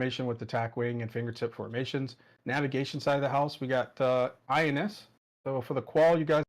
Formation with the tack wing and fingertip formations. Navigation side of the house, we got INS. So for the qual, you guys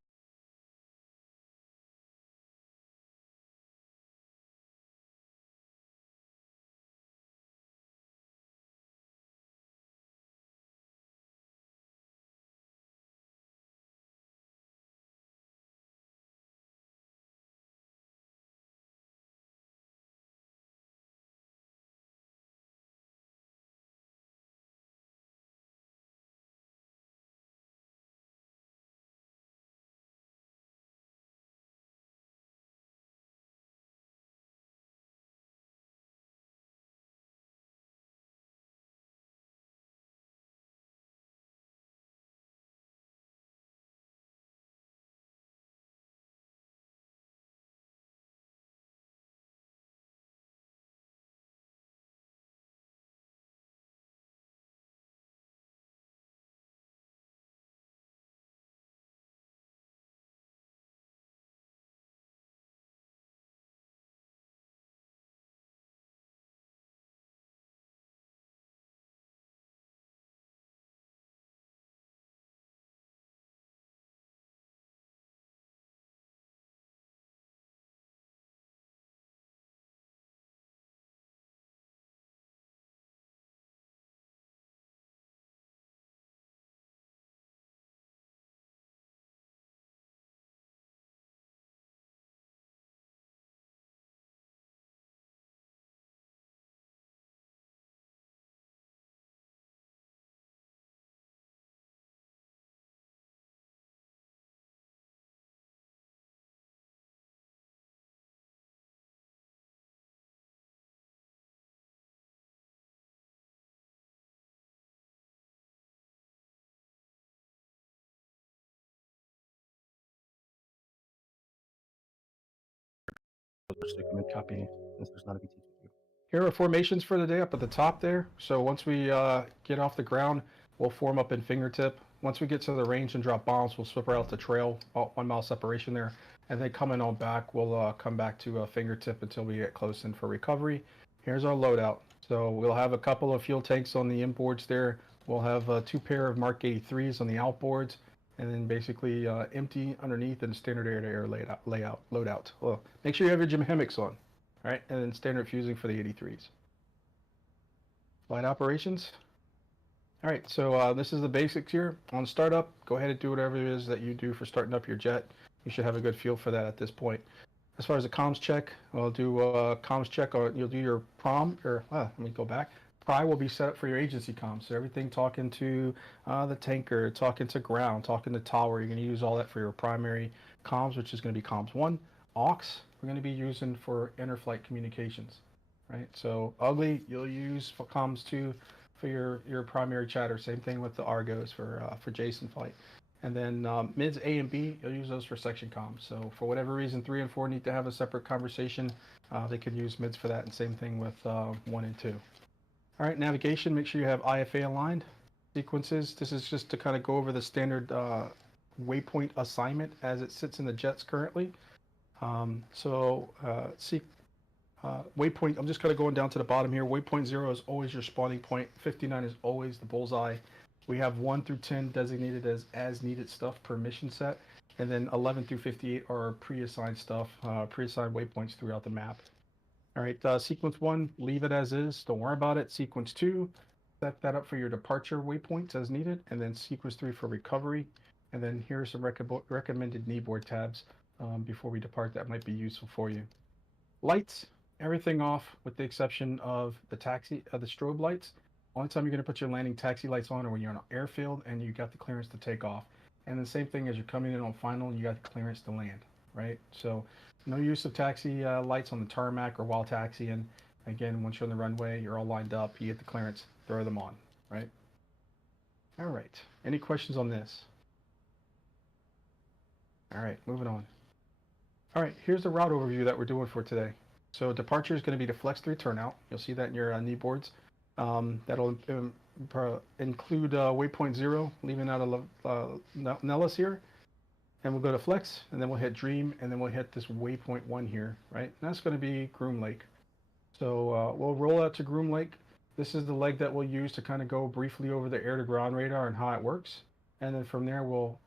copy. This is not a BTQ. Here are formations for the day up at the top there. So once we get off the ground, we'll form up in fingertip. Once we get to the range and drop bombs, we'll slip right out the trail, about 1 mile separation there. And then coming on back, we'll come back to fingertip until we get close in for recovery. Here's our loadout. So we'll have a couple of fuel tanks on the inboards there. We'll have 2 pair of Mark 83s on the outboards. And then basically empty underneath and standard air-to-air loadout. Well, make sure you have your Jim Hemmicks on. All right, and then standard fusing for the 83s. Flight operations. All right, so this is the basics here. On startup, go ahead and do whatever it is that you do for starting up your jet. You should have a good feel for that at this point. As far as the comms check, I'll do comms check, or you'll do your prom, or let me go back. Pri will be set up for your agency comms. So everything talking to the tanker, talking to ground, talking to tower. You're going to use all that for your primary comms, which is going to be comms 1. Aux, we're going to be using for inter-flight communications, right? So ugly, you'll use for comms 2 for your primary chatter. Same thing with the Argos for Jason flight. And then mids A and B, you'll use those for section comms. So for whatever reason, 3 and 4 need to have a separate conversation. They can use mids for that, and same thing with 1 and 2. All right, navigation, make sure you have IFA aligned. Sequences, this is just to kind of go over the standard waypoint assignment as it sits in the jets currently. Waypoint, I'm just kind of going down to the bottom here. Waypoint 0 is always your spawning point. 59 is always the bullseye. We have 1 through 10 designated as needed stuff per mission set. And then 11 through 58 are pre-assigned stuff, pre-assigned waypoints throughout the map. All right, sequence 1, leave it as is. Don't worry about it. Sequence 2, set that up for your departure waypoints as needed. And then sequence 3 for recovery. And then here are some recommended kneeboard tabs before we depart that might be useful for you. Lights, everything off with the exception of the the strobe lights. Only time you're going to put your landing taxi lights on are when you're on an airfield and you got the clearance to take off. And the same thing as you're coming in on final and you got the clearance to land, right? So no use of taxi lights on the tarmac or while taxiing. Again, once you're on the runway, you're all lined up, you get the clearance, throw them on, right? All right, any questions on this? All right, moving on. All right, here's the route overview that we're doing for today. So departure is going to be the Flex 3 turnout. You'll see that in your knee boards. That'll include waypoint 0, leaving out of Nellis here. And we'll go to Flex, and then we'll hit Dream, and then we'll hit this waypoint 1 here, right? And that's going to be Groom Lake. So we'll roll out to Groom Lake. This is the leg that we'll use to kind of go briefly over the air-to-ground radar and how it works. And then from there, we'll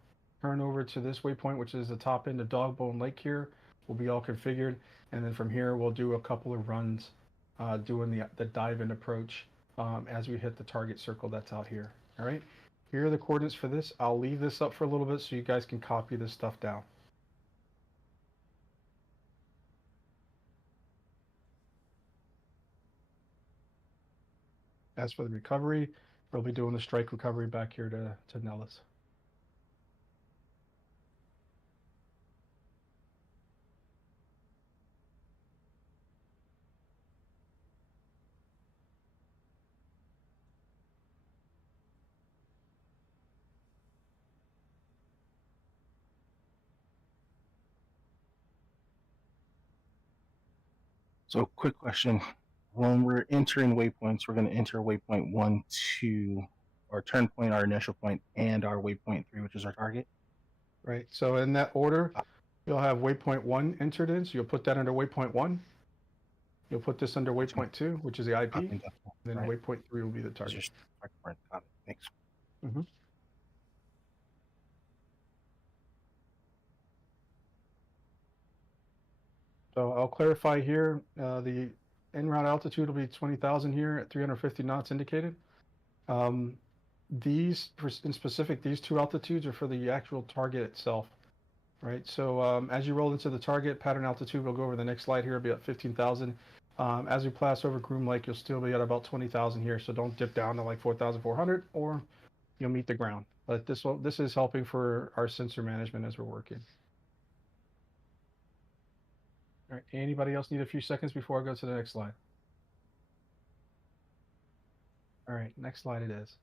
turn over to this waypoint, which is the top end of Dogbone Lake here. Will be all configured. And then from here, we'll do a couple of runs doing the dive-in approach as we hit the target circle that's out here. All right. Here are the coordinates for this. I'll leave this up for a little bit so you guys can copy this stuff down. As for the recovery, we'll be doing the strike recovery back here to Nellis. So, quick question. When we're entering waypoints, we're going to enter waypoint 1, 2, our turn point, our initial point, and our waypoint 3, which is our target. Right. So in that order, you'll have waypoint 1 entered in. So you'll put that under waypoint 1. You'll put this under waypoint 2, which is the IP. And then right. waypoint 3 will be the target. Just got it. Thanks. Mm-hmm. So I'll clarify here, the en route altitude will be 20,000 here at 350 knots indicated. These, in specific, these two altitudes are for the actual target itself, right? So as you roll into the target, pattern altitude, we'll go over the next slide here, it'll be at 15,000. As we pass over Groom Lake, you'll still be at about 20,000 here, so don't dip down to like 4,400 or you'll meet the ground. But this is helping for our sensor management as we're working. All right, anybody else need a few seconds before I go to the next slide? All right, next slide it is.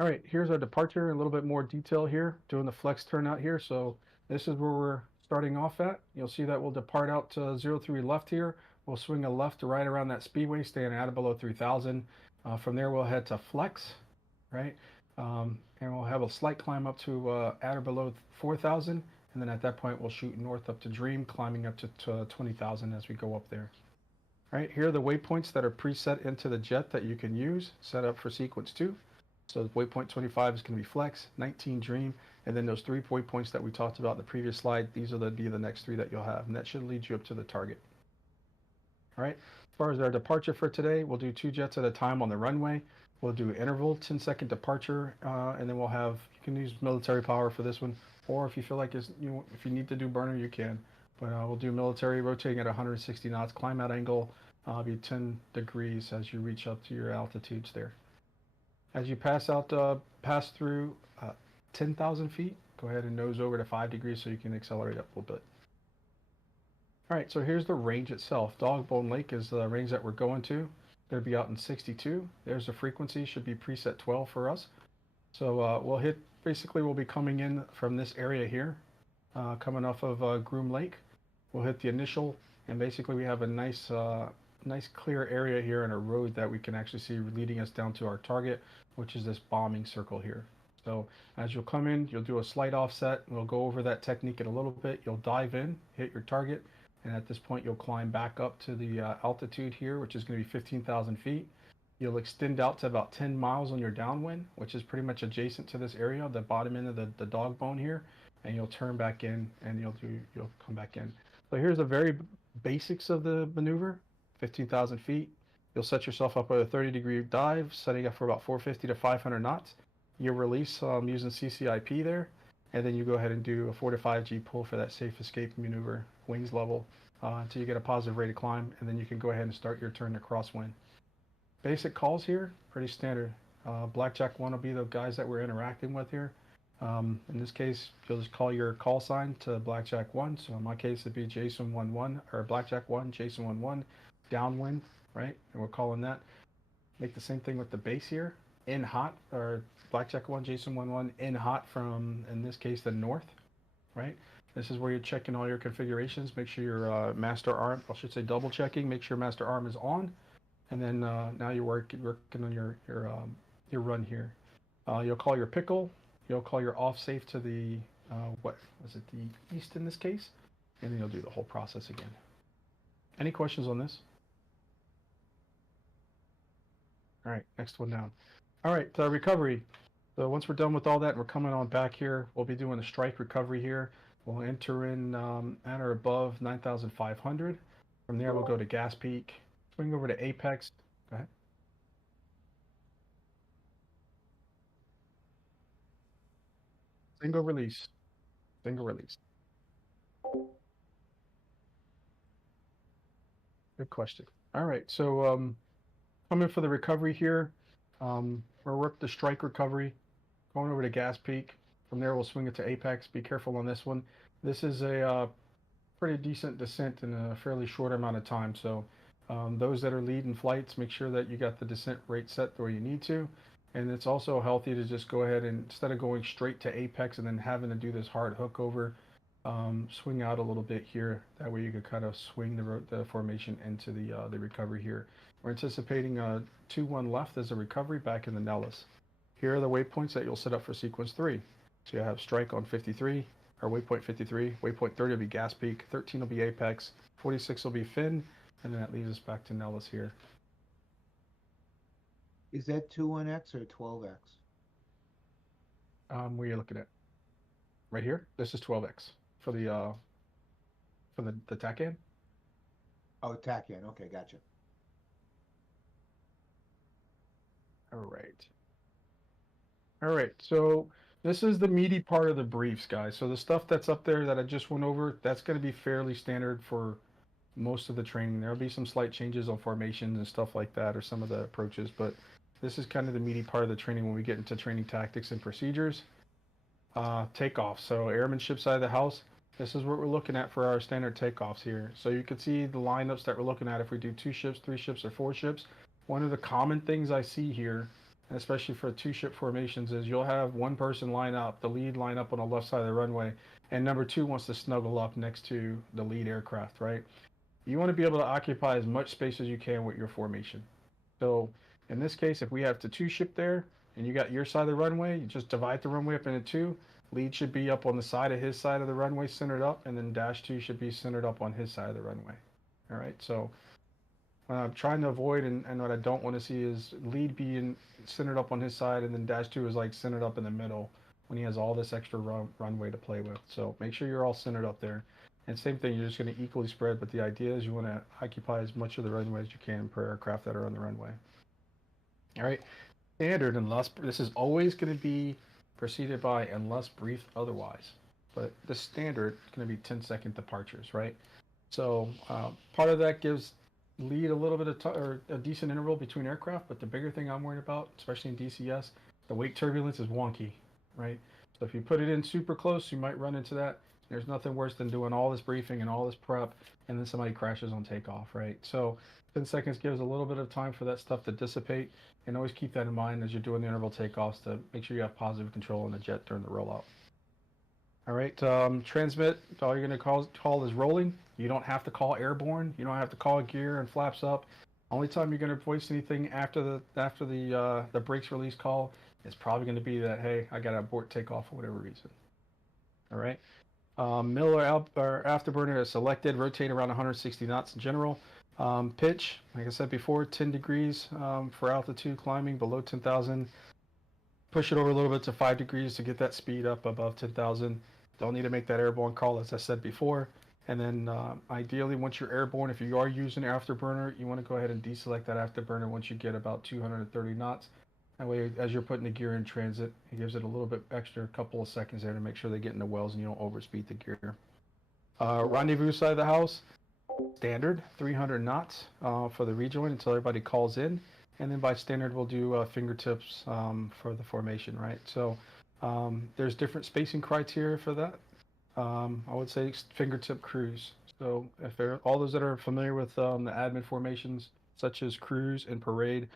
All right, here's our departure in a little bit more detail here, doing the flex turnout here. So this is where we're starting off at. You'll see that we'll depart out to 03 left here. We'll swing a left to right around that speedway, staying at or below 3,000. From there, we'll head to flex, right? And we'll have a slight climb up to at or below 4,000. And then at that point, we'll shoot north up to Dream, climbing up to 20,000 as we go up there. All right, here are the waypoints that are preset into the jet that you can use, set up for sequence 2. So waypoint 25 is going to be flex, 19 Dream, and then those 3 waypoints that we talked about in the previous slide, these will be the next 3 that you'll have, and that should lead you up to the target. All right, as far as our departure for today, we'll do 2 jets at a time on the runway. We'll do interval, 10-second departure, and then we'll have, you can use military power for this one, or if you feel like if you need to do burner, you can. But we'll do military, rotating at 160 knots, climb out angle, be 10 degrees as you reach up to your altitudes there. As you pass through 10,000 feet, go ahead and nose over to 5 degrees so you can accelerate up a little bit. All right, so here's the range itself. Dogbone Lake is the range that we're going to. Going to be out in 62. There's the frequency, should be preset 12 for us. So we'll hit, basically we'll be coming in from this area here, coming off of Groom Lake. We'll hit the initial, and basically we have a nice clear area here and a road that we can actually see leading us down to our target, which is this bombing circle here. So as you'll come in, you'll do a slight offset. We'll go over that technique in a little bit. You'll dive in, hit your target, and at this point you'll climb back up to the altitude here, which is going to be 15,000 feet. You'll extend out to about 10 miles on your downwind, which is pretty much adjacent to this area, the bottom end of the Dogbone here, and you'll turn back in and you'll come back in. So here's the very basics of the maneuver. 15,000 feet. You'll set yourself up with a 30-degree dive, setting up for about 450 to 500 knots. You release using CCIP there, and then you go ahead and do a 4 to 5G pull for that safe escape maneuver, wings level, until you get a positive rate of climb, and then you can go ahead and start your turn to crosswind. Basic calls here, pretty standard. Blackjack 1 will be the guys that we're interacting with here. In this case, you'll just call your call sign to Blackjack 1. So in my case, it'd be Jason 11, or Blackjack 1, Jason 11. Downwind, right? And we're calling that. Make the same thing with the base here. In hot, or Blackjack 1, Jason 11, in hot from, in this case, the north, right? This is where you're checking all your configurations. Make sure your master arm, I should say double checking, make sure master arm is on. And then now you're working on your run here. You'll call your pickle. You'll call your off safe to the, what was it, the east in this case? And then you'll do the whole process again. Any questions on this? All right, next one down. All right, recovery. So once we're done with all that, we're coming on back here. We'll be doing a strike recovery here. We'll enter in at or above 9,500. From there, we'll go to gas peak, swing over to apex. Go ahead. Single release. Single release. Good question. All right, so coming for the recovery here. We'll work the strike recovery, going over to gas peak. From there, we'll swing it to apex. Be careful on this one. This is a pretty decent descent in a fairly short amount of time. So those that are leading flights, make sure that you got the descent rate set where you need to. And it's also healthy to just go ahead and instead of going straight to apex and then having to do this hard hook over, swing out a little bit here. That way you could kind of swing the formation into the recovery here. We're anticipating 2-1 left as a recovery back in the Nellis. Here are the waypoints that you'll set up for sequence 3. So you have strike on 53, or waypoint 53, waypoint 30 will be gas peak, 13 will be apex, 46 will be fin, and then that leads us back to Nellis here. Is that 21X or 12X? Where are you looking at? Right here? This is 12X for the TACAN. Oh, TACAN. Okay, gotcha. All right. All right, so this is the meaty part of the briefs, guys. So the stuff that's up there that I just went over, that's going to be fairly standard for most of the training. There'll be some slight changes on formations and stuff like that, or some of the approaches, but this is kind of the meaty part of the training when we get into training tactics and procedures. Takeoff. So airmanship side of the house, this is what we're looking at for our standard takeoffs here. So you can see the lineups that we're looking at if we do 2 ships, 3 ships, or 4 ships. One of the common things I see here, especially for 2-ship formations, is you'll have one person line up, the lead line up on the left side of the runway, and number 2 wants to snuggle up next to the lead aircraft, right? You want to be able to occupy as much space as you can with your formation. So in this case, if we have the 2-ship there, and you got your side of the runway, you just divide the runway up into 2. Lead should be up on the side of his side of the runway, centered up, and then dash 2 should be centered up on his side of the runway. All right, so what I'm trying to avoid and what I don't want to see is lead being centered up on his side, and then dash 2 is like centered up in the middle when he has all this extra runway to play with. So make sure you're all centered up there. And same thing, you're just going to equally spread, but the idea is you want to occupy as much of the runway as you can per aircraft that are on the runway. All right, standard, unless this is always going to be preceded by unless briefed otherwise, but the standard is going to be 10-second departures, right? So part of that gives lead a little bit of or a decent interval between aircraft, but the bigger thing I'm worried about, especially in DCS, the wake turbulence is wonky, right? So if you put it in super close, you might run into that. There's nothing worse than doing all this briefing and all this prep, and then somebody crashes on takeoff, right? So 10 seconds gives a little bit of time for that stuff to dissipate, and always keep that in mind as you're doing the interval takeoffs to make sure you have positive control on the jet during the rollout. All right, transmit, all you're going to call is rolling. You don't have to call airborne. You don't have to call gear and flaps up. Only time you're going to voice anything after the brakes release call is probably going to be that, hey, I got to abort takeoff for whatever reason. All right. Middle or afterburner is selected. Rotate around 160 knots in general. Pitch, like I said before, 10 degrees for altitude climbing below 10,000. Push it over a little bit to 5 degrees to get that speed up above 10,000. Don't need to make that airborne call, as I said before. And then ideally, once you're airborne, if you are using afterburner, you want to go ahead and deselect that afterburner once you get about 230 knots. That way, as you're putting the gear in transit, it gives it a little bit extra couple of seconds there to make sure they get in the wells and you don't overspeed the gear. Rendezvous side of the house, standard 300 knots for the rejoin until everybody calls in. And then by standard, we'll do fingertips for the formation, right? So there's different spacing criteria for that. I would say fingertip cruise. So if all those that are familiar with the admin formations, such as cruise and parade,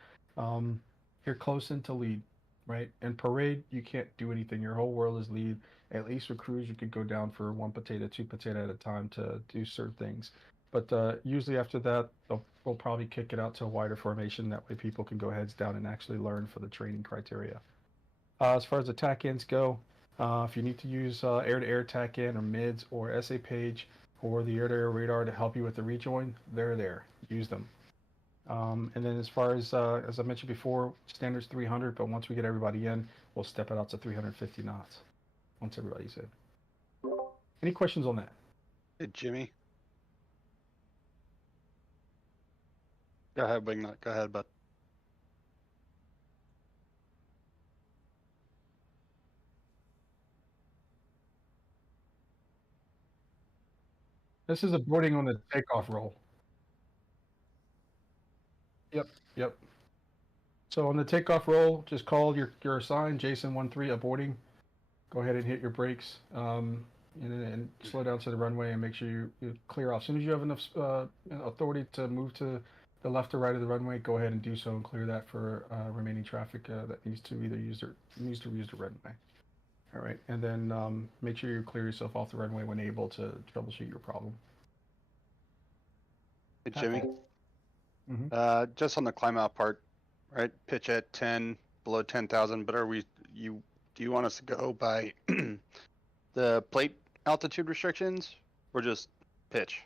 you're close into lead, right? And parade, you can't do anything. Your whole world is lead. At least with cruise, you could go down for 1 potato, 2 potato at a time to do certain things. But usually after that, we'll probably kick it out to a wider formation. That way people can go heads down and actually learn for the training criteria. As far as the TAC-ins go, if you need to use air-to-air TAC-in or MIDS or SA page or the air-to-air radar to help you with the rejoin, they're there. Use them. And then as far as I mentioned before, standard's 300, but once we get everybody in, we'll step it out to 350 knots once everybody's in. Any questions on that? Hey, Jimmy. Go ahead, Wingnut. Go ahead, bud. This is a boarding on the takeoff roll. Yep. So on the takeoff roll, just call your sign, Jason13, aborting. Go ahead and hit your brakes, and slow down to the runway and make sure you clear off. As soon as you have enough authority to move to the left or right of the runway, go ahead and do so and clear that for remaining traffic that needs to either use the runway. All right, and then make sure you clear yourself off the runway when able to troubleshoot your problem. Hey, Jimmy. Mhm. Just on the climb out part, right? Pitch at 10, below 10,000. But do you want us to go by the plate altitude restrictions or just pitch?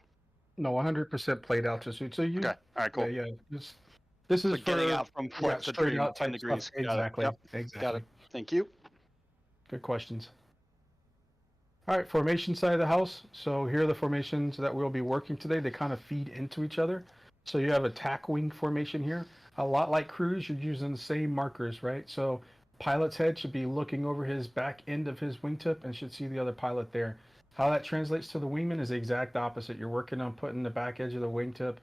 No, 100% plate altitude. So you. Okay. All right. Cool. Yeah. This is So getting for out from what to straight out 10 type degrees. stuff. Exactly. Got it. Yep. Exactly. Got it. Thank you. Good questions. All right, formation side of the house. So here are the formations that we'll be working today. They kind of feed into each other. So you have a tack wing formation here. A lot like cruise, you're using the same markers, right? So pilot's head should be looking over his back end of his wingtip and should see the other pilot there. How that translates to the wingman is the exact opposite. You're working on putting the back edge of the wingtip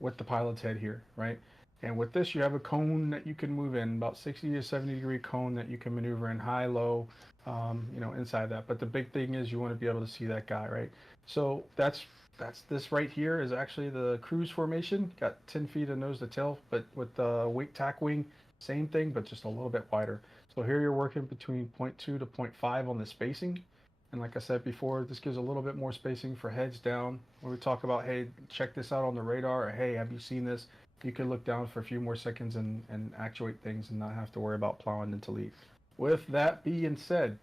with the pilot's head here, right? And with this, you have a cone that you can move in, about 60 to 70 degree cone that you can maneuver in high, low, inside that. But the big thing is you want to be able to see that guy, right? So that's this right here is actually the cruise formation. Got 10 feet of nose to tail, but with the tack wing, same thing, but just a little bit wider. So here you're working between 0.2 to 0.5 on the spacing. And like I said before, this gives a little bit more spacing for heads down. When we talk about, hey, check this out on the radar, or hey, have you seen this? You can look down for a few more seconds and actuate things and not have to worry about plowing into lead. With that being said,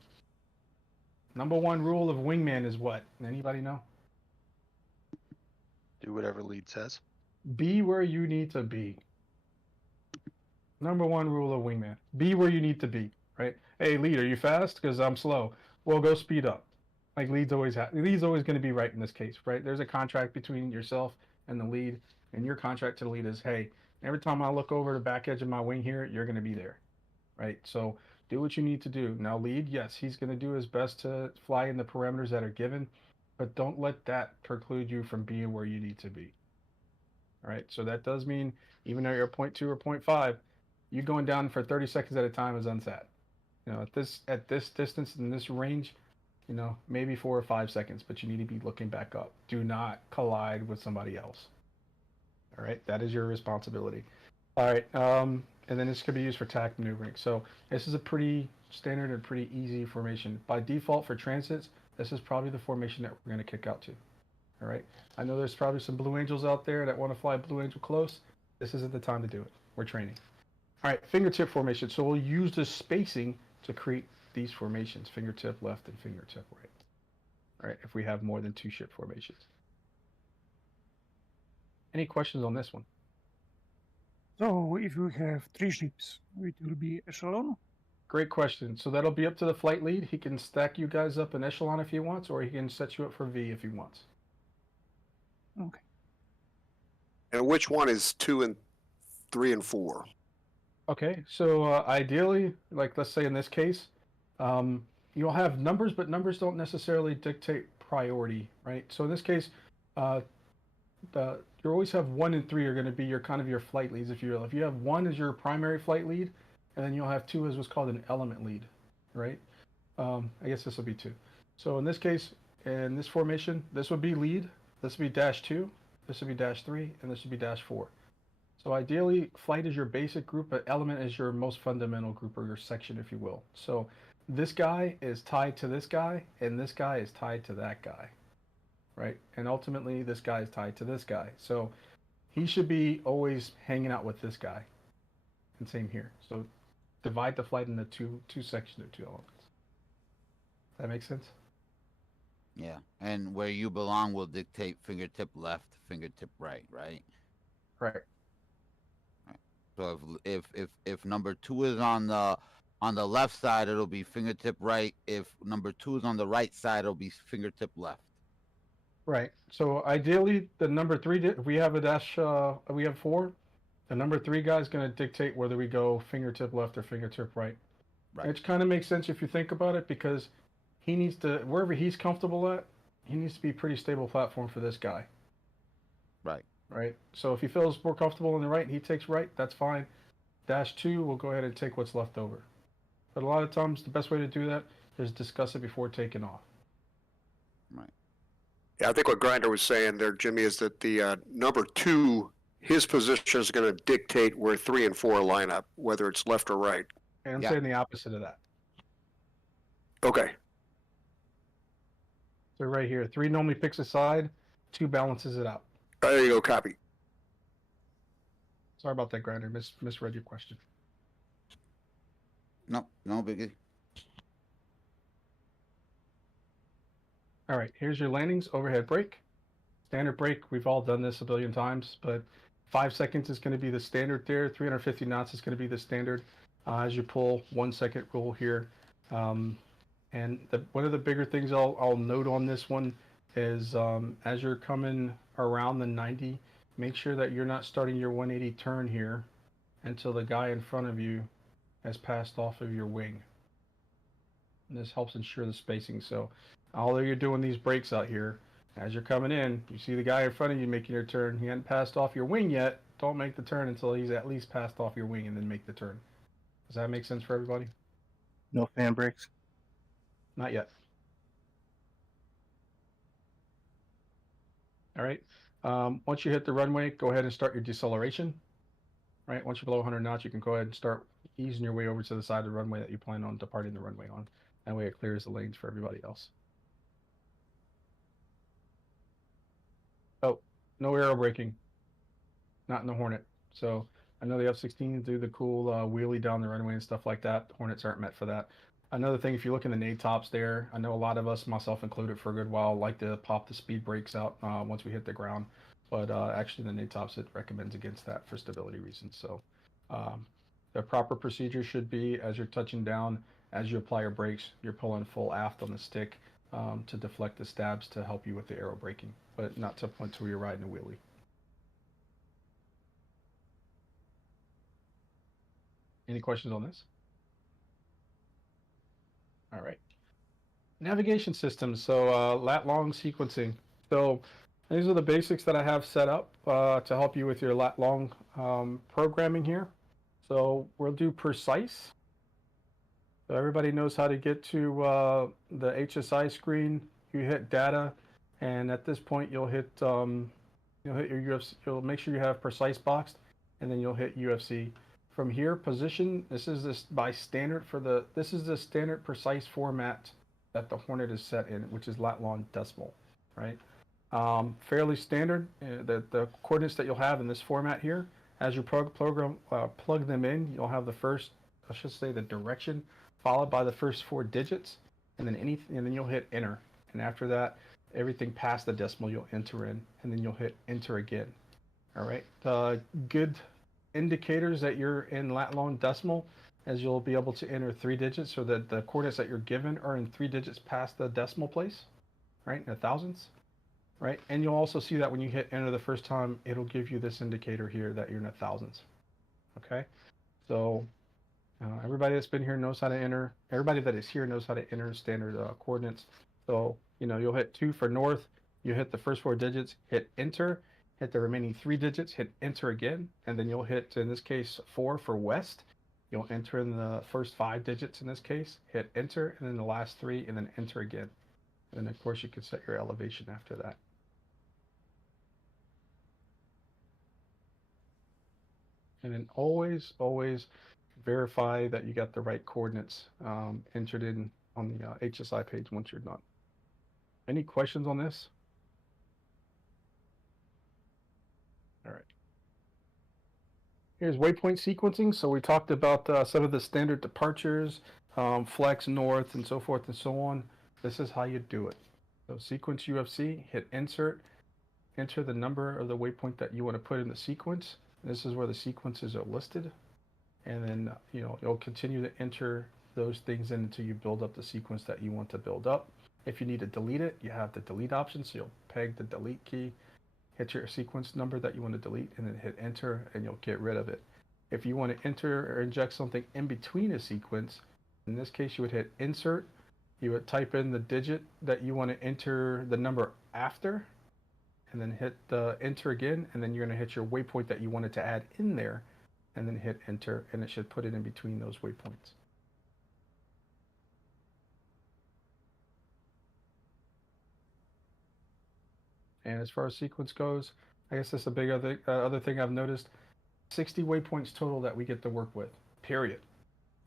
number one rule of wingman is what? Anybody know? Do whatever lead says. Be where you need to be. Number one rule of wingman. Be where you need to be, right? Hey, lead, are you fast? Because I'm slow. Well, go speed up. Like lead's always going to be right in this case, right? There's a contract between yourself and the lead, and your contract to the lead is, hey, every time I look over the back edge of my wing here, you're going to be there, right? So do what you need to do. Now, lead, yes, he's going to do his best to fly in the parameters that are given, but don't let that preclude you from being where you need to be. All right, so that does mean even though you're 0.2 or 0.5, you going down for 30 seconds at a time is unsat. You know, at this distance in this range, you know, maybe 4 or 5 seconds, but you need to be looking back up. Do not collide with somebody else. All right, that is your responsibility. All right, and then this could be used for tack maneuvering. So this is a pretty standard and pretty easy formation. By default for transits, this is probably the formation that we're going to kick out to. All right, I know there's probably some Blue Angels out there that want to fly Blue Angel close. This isn't the time to do it. We're training. All right, fingertip formation. So we'll use the spacing to create these formations, fingertip left and fingertip right. All right, if we have more than 2 ship formations. Any questions on this one? So if we have 3 ships, it will be echelon? Great question. So that'll be up to the flight lead. He can stack you guys up in echelon if he wants, or he can set you up for V if he wants. Okay. And which one is 2 and 3 and 4? Okay, so ideally, like let's say in this case, you'll have numbers, but numbers don't necessarily dictate priority, right? So in this case, you always have 1 and 3 are going to be your kind of your flight leads, if you will. If you have 1 as your primary flight lead, and then you'll have 2 as what's called an element lead, right? I guess this will be 2. So in this case, in this formation, this would be lead, this would be -2, this would be -3, and this would be -4. So ideally, flight is your basic group, but element is your most fundamental group or your section, if you will. So this guy is tied to this guy, and this guy is tied to that guy, right? And ultimately, this guy is tied to this guy. So he should be always hanging out with this guy. And same here. So divide the flight into two sections or 2 elements. That makes sense? Yeah, and where you belong will dictate fingertip left, fingertip right, right? Right. So if number 2 is on the left side, it'll be fingertip right. If number 2 is on the right side, it'll be fingertip left. Right. So ideally, the number 3, if we have a dash, we have 4, the number 3 guy is going to dictate whether we go fingertip left or fingertip right. Right. Which kind of makes sense if you think about it, because he needs to, wherever he's comfortable at, he needs to be pretty stable platform for this guy. Right. Right. So if he feels more comfortable in the right and he takes right, that's fine. Dash 2 will go ahead and take what's left over. But a lot of times, the best way to do that is discuss it before taking off. Right. Yeah, I think what Grinder was saying there, Jimmy, is that the number 2, his position is going to dictate where 3 and 4 line up, whether it's left or right. And I'm Yeah. saying the opposite of that. Okay. So right here, 3 normally picks a side, 2 balances it out. There you go, copy. Sorry about that, Grinder. Misread your question. No biggie. All right, here's your landings, overhead brake. Standard brake, we've all done this a billion times, but 5 seconds is going to be the standard there. 350 knots is going to be the standard as you pull. 1 second rule here. And one of the bigger things I'll note on this one is as you're coming around the 90, make sure that you're not starting your 180 turn here until the guy in front of you has passed off of your wing. And this helps ensure the spacing. So although you're doing these brakes out here, as you're coming in, you see the guy in front of you making your turn. He hadn't passed off your wing yet. Don't make the turn until he's at least passed off your wing, and then make the turn. Does that make sense for everybody? No fan brakes. Not yet. All right. Once you hit the runway, go ahead and start your deceleration. Right. Once you're below 100 knots, you can go ahead and start easing your way over to the side of the runway that you plan on departing the runway on. That way it clears the lanes for everybody else. Oh, no aero braking. Not in the Hornet. So I know the F-16s do the cool wheelie down the runway and stuff like that. The Hornets aren't meant for that. Another thing, if you look in the NATOPs there, I know a lot of us, myself included for a good while, like to pop the speed brakes out once we hit the ground. But actually the NATOPs, it recommends against that for stability reasons. So the proper procedure should be, as you're touching down, as you apply your brakes, you're pulling full aft on the stick to deflect the stabs to help you with the aero braking, but not to a point to where you're riding a wheelie. Any questions on this? All right. Navigation systems. So lat long sequencing. So these are the basics that I have set up to help you with your lat long programming here. So we'll do precise. So everybody knows how to get to the HSI screen. You hit data, and at this point you'll hit your UFC. You'll make sure you have precise boxed, and then you'll hit UFC. From here, position. This is by standard for the. This is the standard precise format that the Hornet is set in, which is lat long decimal, right? Fairly standard. The coordinates that you'll have in this format here, as you plug them in, you'll have the first, I should say, the direction, followed by the first 4 digits, and then you'll hit enter. And after that, everything past the decimal you'll enter in, and then you'll hit enter again. All right. Good indicators that you're in lat long decimal, as you'll be able to enter 3 digits, so that the coordinates that you're given are in 3 digits past the decimal place, right, in the thousands, right? And you'll also see that when you hit enter the first time, it'll give you this indicator here that you're in the thousands. Okay, so everybody that's been here knows how to enter. Everybody that is here knows how to enter standard coordinates. So you'll hit 2 for north. You hit the first 4 digits, hit enter. Hit the remaining 3 digits, hit enter again, and then you'll hit, in this case, 4 for west. You'll enter in the first 5 digits in this case, hit enter, and then the last 3, and then enter again. And of course, you can set your elevation after that. And then always verify that you got the right coordinates entered in on the HSI page once you're done. Any questions on this? All right. Here's waypoint sequencing. So we talked about some of the standard departures, flex, north, and so forth and so on. This is how you do it. So sequence UFC, hit insert, enter the number of the waypoint that you want to put in the sequence. This is where the sequences are listed. And then, you'll continue to enter those things in until you build up the sequence that you want to build up. If you need to delete it, you have the delete option. So you'll peg the delete key, hit your sequence number that you want to delete, and then hit enter, and you'll get rid of it. If you want to enter or inject something in between a sequence, in this case, you would hit insert. You would type in the digit that you want to enter the number after, and then hit the enter again, and then you're going to hit your waypoint that you wanted to add in there, and then hit enter, and it should put it in between those waypoints. And as far as sequence goes, I guess that's a big other thing I've noticed. 60 waypoints total that we get to work with, period.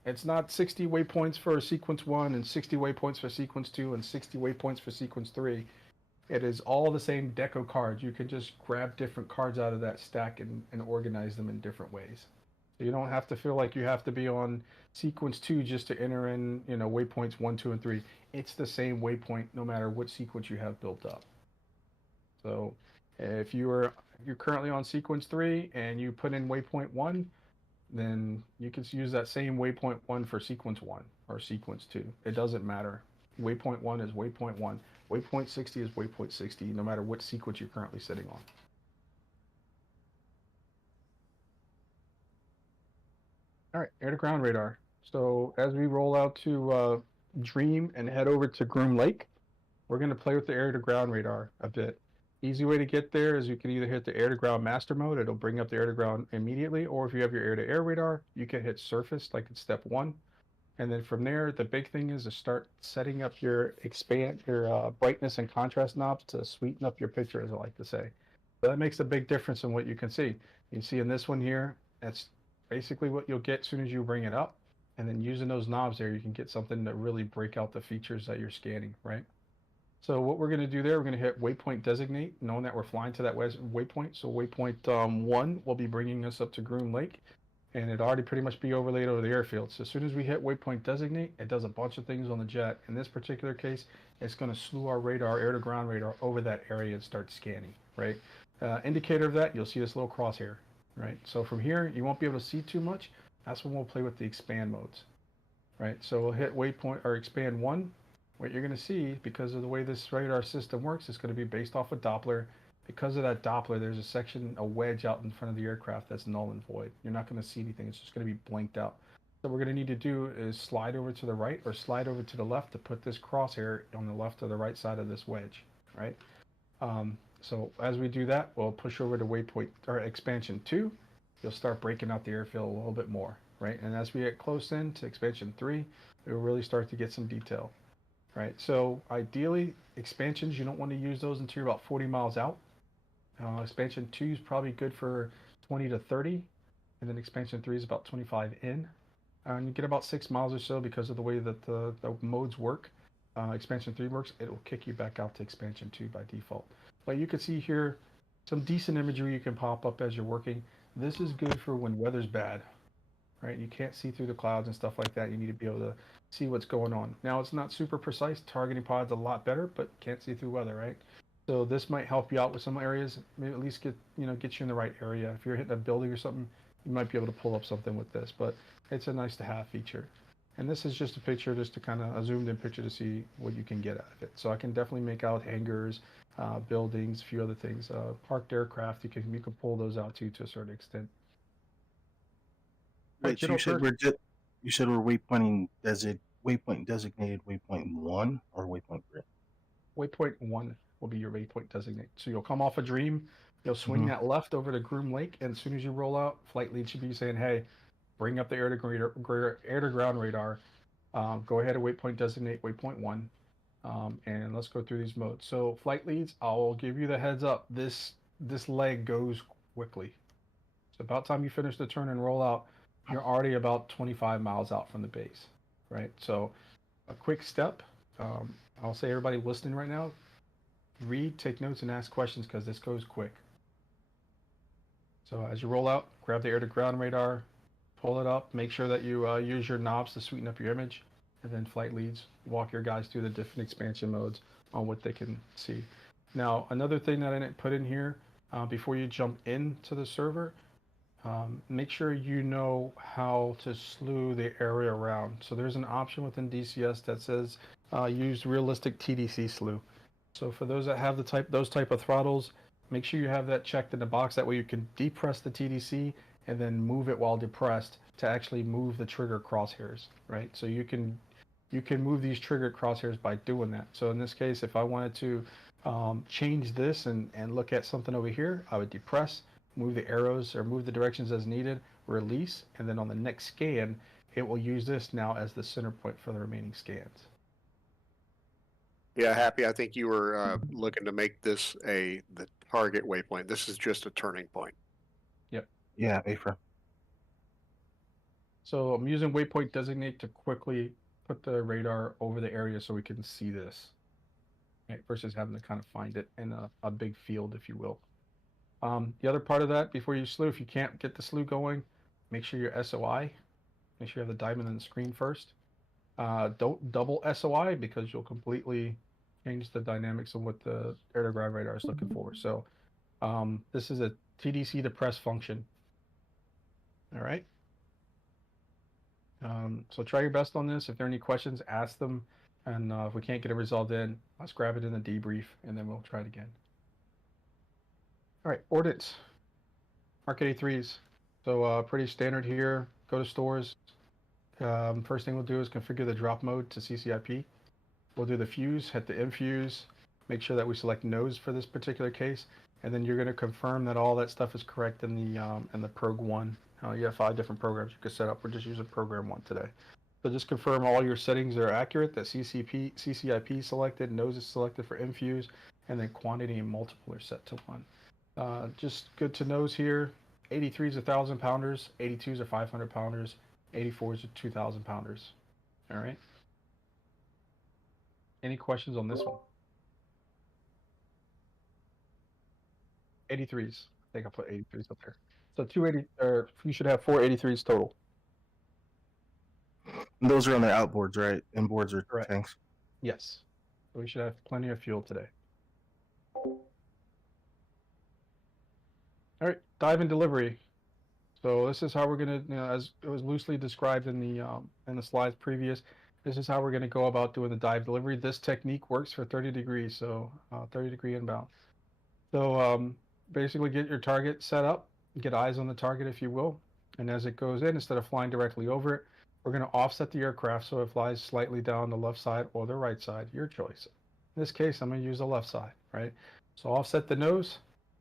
It's not 60 waypoints for sequence 1 and 60 waypoints for sequence 2 and 60 waypoints for sequence 3. It is all the same deco cards. You can just grab different cards out of that stack and organize them in different ways. So you don't have to feel like you have to be on sequence 2 just to enter in, waypoints 1, 2, and 3. It's the same waypoint no matter what sequence you have built up. So if you're currently on sequence 3 and you put in waypoint 1, then you can use that same waypoint 1 for sequence 1 or sequence 2. It doesn't matter. Waypoint 1 is waypoint 1. Waypoint 60 is waypoint 60, no matter what sequence you're currently sitting on. All right, air-to-ground radar. So as we roll out to Dream and head over to Groom Lake, we're going to play with the air-to-ground radar a bit. Easy way to get there is you can either hit the air-to-ground master mode. It'll bring up the air-to-ground immediately, or if you have your air-to-air radar, you can hit surface like in step 1. And then from there, the big thing is to start setting up your brightness and contrast knobs to sweeten up your picture, as I like to say. So that makes a big difference in what you can see. You can see in this one here, that's basically what you'll get as soon as you bring it up. And then using those knobs there, you can get something to really break out the features that you're scanning, right? So what we're going to do there, we're going to hit waypoint designate, knowing that we're flying to that waypoint. So waypoint 1 will be bringing us up to Groom Lake, and it already pretty much be overlaid over the airfield. So as soon as we hit waypoint designate, it does a bunch of things on the jet. In this particular case, it's going to slew our radar, air-to-ground radar, over that area and start scanning, right? Indicator of that, you'll see this little crosshair, right? So from here, you won't be able to see too much. That's when we'll play with the expand modes, right? So we'll hit waypoint or expand 1. What you're going to see, because of the way this radar system works, it's going to be based off of Doppler. Because of that Doppler, there's a section, a wedge out in front of the aircraft that's null and void. You're not going to see anything. It's just going to be blanked out. So what we're going to need to do is slide over to the right or slide over to the left to put this crosshair on the left or the right side of this wedge, right? So as we do that, we'll push over to waypoint or expansion 2. You'll start breaking out the airfield a little bit more, right? And as we get close in to expansion 3, we'll really start to get some detail. Right, so ideally, expansions, you don't want to use those until you're about 40 miles out. Expansion 2 is probably good for 20 to 30, and then expansion 3 is about 25 in. And you get about 6 miles or so because of the way that the modes work. Expansion 3 works, it will kick you back out to expansion 2 by default. But you can see here some decent imagery you can pop up as you're working. This is good for when weather's bad, right? You can't see through the clouds and stuff like that. You need to be able to see what's going on. Now, it's not super precise. Targeting pod's a lot better, but can't see through weather, right? So this might help you out with some areas. Maybe at least get you in the right area. If you're hitting a building or something, you might be able to pull up something with this, but it's a nice to have feature. And this is just a picture, just to kind of a zoomed in picture to see what you can get out of it. So I can definitely make out hangars, buildings, a few other things. Parked aircraft, you can pull those out too to a certain extent. Wait, so you said we're waypoint designated waypoint 1 or waypoint 3? Waypoint 1 will be your waypoint designate. So you'll come off a Dream, you'll swing that left over to Groom Lake, and as soon as you roll out, flight lead should be saying, hey, bring up the air-to-ground radar, go ahead and waypoint designate waypoint 1, and let's go through these modes. So flight leads, I'll give you the heads up. This leg goes quickly. So about time you finish the turn and roll out, you're already about 25 miles out from the base, right? So a quick step, I'll say everybody listening right now, read, take notes, and ask questions because this goes quick. So as you roll out, grab the air-to-ground radar, pull it up, make sure that you use your knobs to sweeten up your image, and then flight leads, walk your guys through the different expansion modes on what they can see. Now, another thing that I didn't put in here, before you jump into the server, make sure you know how to slew the area around. So there's an option within DCS that says use realistic TDC slew. So for those that have those type of throttles, make sure you have that checked in the box. That way you can depress the TDC and then move it while depressed to actually move the trigger crosshairs, right? So you can move these triggered crosshairs by doing that. So in this case, if I wanted to change this and look at something over here, I would depress, move the arrows or move the directions as needed, release, and then on the next scan, it will use this now as the center point for the remaining scans. Yeah, Happy, I think you were looking to make this the target waypoint. This is just a turning point. Yeah, AFR. So I'm using waypoint designate to quickly put the radar over the area so we can see this, right, versus having to kind of find it in a big field, if you will. The other part of that, before you slew, if you can't get the slew going, make sure your SOI, make sure you have the diamond on the screen first. Don't double SOI because you'll completely change the dynamics of what the air-to-ground radar is looking for. So this is a TDC depress function. All right. So try your best on this. If there are any questions, ask them. And if we can't get it resolved in, let's grab it in the debrief and then we'll try it again. All right, ordnance. Mark 83s. So pretty standard here. Go to stores. First thing we'll do is configure the drop mode to CCIP. We'll do the fuse, hit the infuse, make sure that we select nose for this particular case, and then you're going to confirm that all that stuff is correct in the prog 1. You have 5 different programs you can set up. We're just using program 1 today. So just confirm all your settings are accurate, that CCIP selected, nose is selected for infuse, and then quantity and multiple are set to 1. Just good to nose here. 83s are 1,000 pounders, 82s are 500 pounders, 84s are 2,000 pounders. All right. Any questions on this one? 83s. I think I put 83s up there. So 280, or you should have 4 83s total. Those are on their outboards, right? Inboards are Correct. tanks. Yes. So we should have plenty of fuel today. All right, dive and delivery. So this is how we're gonna, as it was loosely described in the slides previous, this is how we're gonna go about doing the dive delivery. This technique works for 30 degrees, so 30 degree inbound. So basically get your target set up, get eyes on the target, if you will. And as it goes in, instead of flying directly over it, we're gonna offset the aircraft so it flies slightly down the left side or the right side, your choice. In this case, I'm gonna use the left side, right? So offset the nose.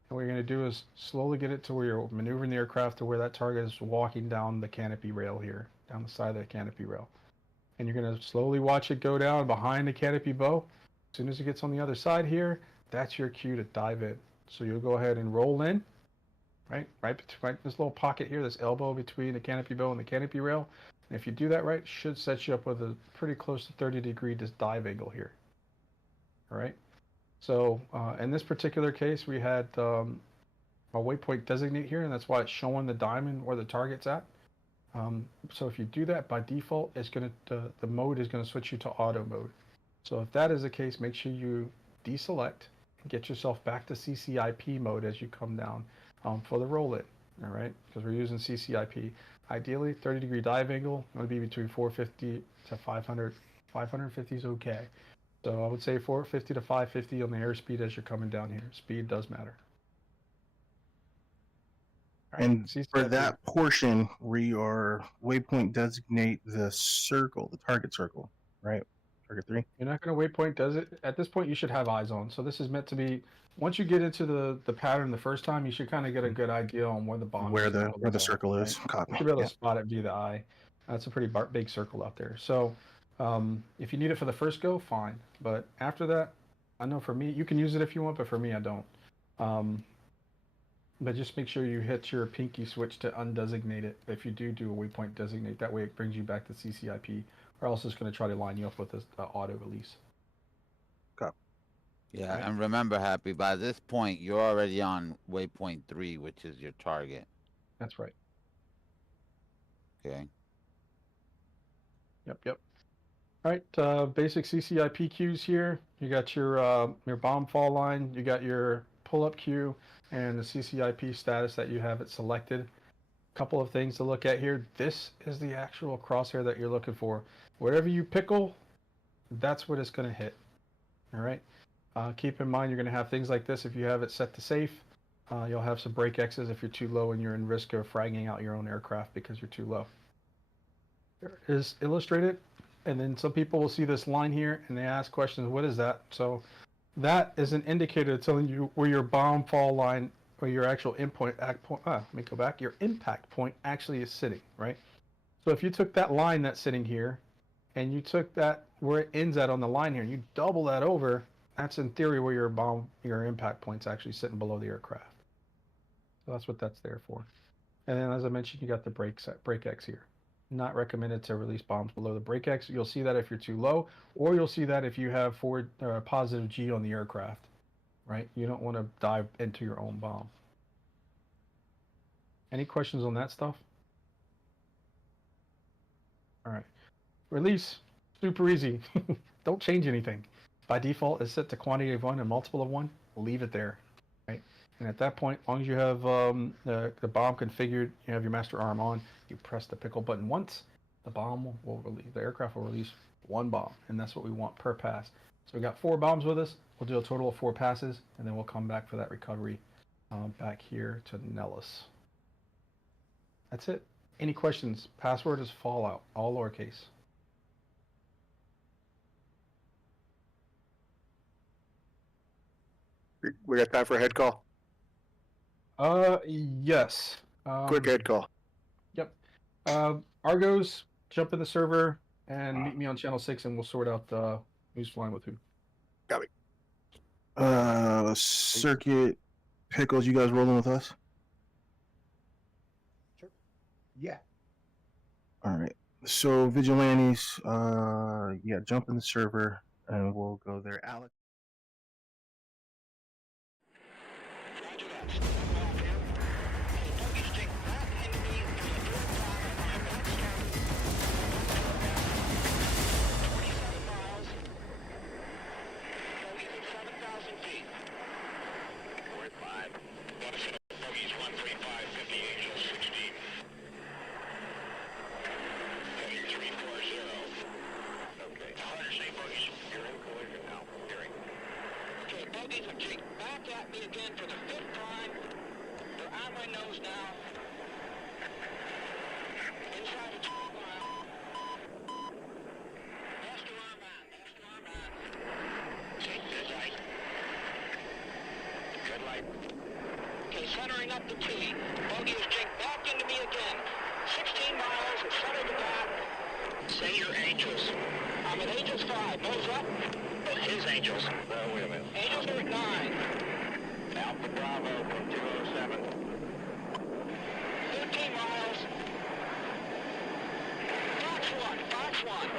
And what you're going to do is slowly get it to where you're maneuvering the aircraft to where that target is walking down the canopy rail here, down the side of the canopy rail. And you're going to slowly watch it go down behind the canopy bow. As soon as it gets on the other side here, that's your cue to dive in. So you'll go ahead and roll in, right this little pocket here, this elbow between the canopy bow and the canopy rail. And if you do that right, it should set you up with a pretty close to 30 degree dive angle here. All right. So in this particular case, we had a waypoint designate here, and that's why it's showing the diamond where the target's at. So if you do that, by default, it's going to the mode is going to switch you to auto mode. So if that is the case, make sure you deselect and get yourself back to CCIP mode as you come down for the roll-in. All right, because we're using CCIP. Ideally, 30 degree dive angle would be between 450 to 500. 550 is okay. So I would say 450 to 550 on the airspeed as you're coming down here. Speed does matter. All right, And for CCIP. that portion where you are waypoint designate the circle, the target circle, right? Target 3. You're not going to waypoint, does it? At this point, you should have eyes on. So this is meant to be, once you get into the pattern the first time, you should kind of get a good idea on where the bomb Where is. the circle is. Right? Copy. You should be able Yeah. to spot it via the eye. That's a pretty big circle out there. So if you need it for the first go, fine. But after that, I know for me, you can use it if you want, but for me, I don't. But just make sure you hit your pinky switch to undesignate it if you do a waypoint designate. That way it brings you back to CCIP, or else it's going to try to line you up with this auto release. Yeah, Right. and remember, Happy, by this point, you're already on waypoint 3, which is your target. That's right. Okay. Yep. All right, basic CCIP cues here. You got your bomb fall line, you got your pull-up cue, and the CCIP status that you have it selected. couple of things to look at here. This is the actual crosshair that you're looking for. Wherever you pickle, that's what it's going to hit. All right. Keep in mind, you're going to have things like this if you have it set to safe. You'll have some break X's if you're too low and you're in risk of fragging out your own aircraft because you're too low. There is illustrated. And then some people will see this line here and they ask questions, what is that? So that is an indicator telling you where your bomb fall line or your actual your impact point actually is sitting, right? So if you took that line that's sitting here and you took that where it ends at on the line here and you double that over, that's in theory where your impact point's actually sitting below the aircraft. So that's what that's there for. And then as I mentioned, you got the break X here. Not recommended to release bombs below the break X. You'll see that if you're too low, or you'll see that if you have forward positive G on the aircraft, right? You don't want to dive into your own bomb. Any questions on that stuff? All right. Release, super easy. Don't change anything. By default, it's set to quantity of 1 and multiple of 1. Leave it there, right? And at that point, as long as you have the bomb configured, you have your master arm on, you press the pickle button once, the bomb will release, the aircraft will release 1 bomb, and that's what we want per pass. So we got 4 bombs with us. We'll do a total of 4 passes, and then we'll come back for that recovery back here to Nellis. That's it. Any questions? Password is Fallout, all lowercase. We got time for a head call? Yes. Quick head call. Yep. Argos, jump in the server and meet me on channel 6 and we'll sort out who's flying with who. Got me. Circuit, Pickles, you guys rolling with us? Yeah. All right. So Vigilantes, yeah, jump in the server and we'll go there. Alex. Centering up the T. Bogey is jigged back into me again. 16 miles and center the back. Say your Angels. I'm at Angels 5. Nose up. Oh, his Angels. Wait a minute. Angels are at 9. Alpha Bravo from 207. 13 miles. Fox 1. Fox 1.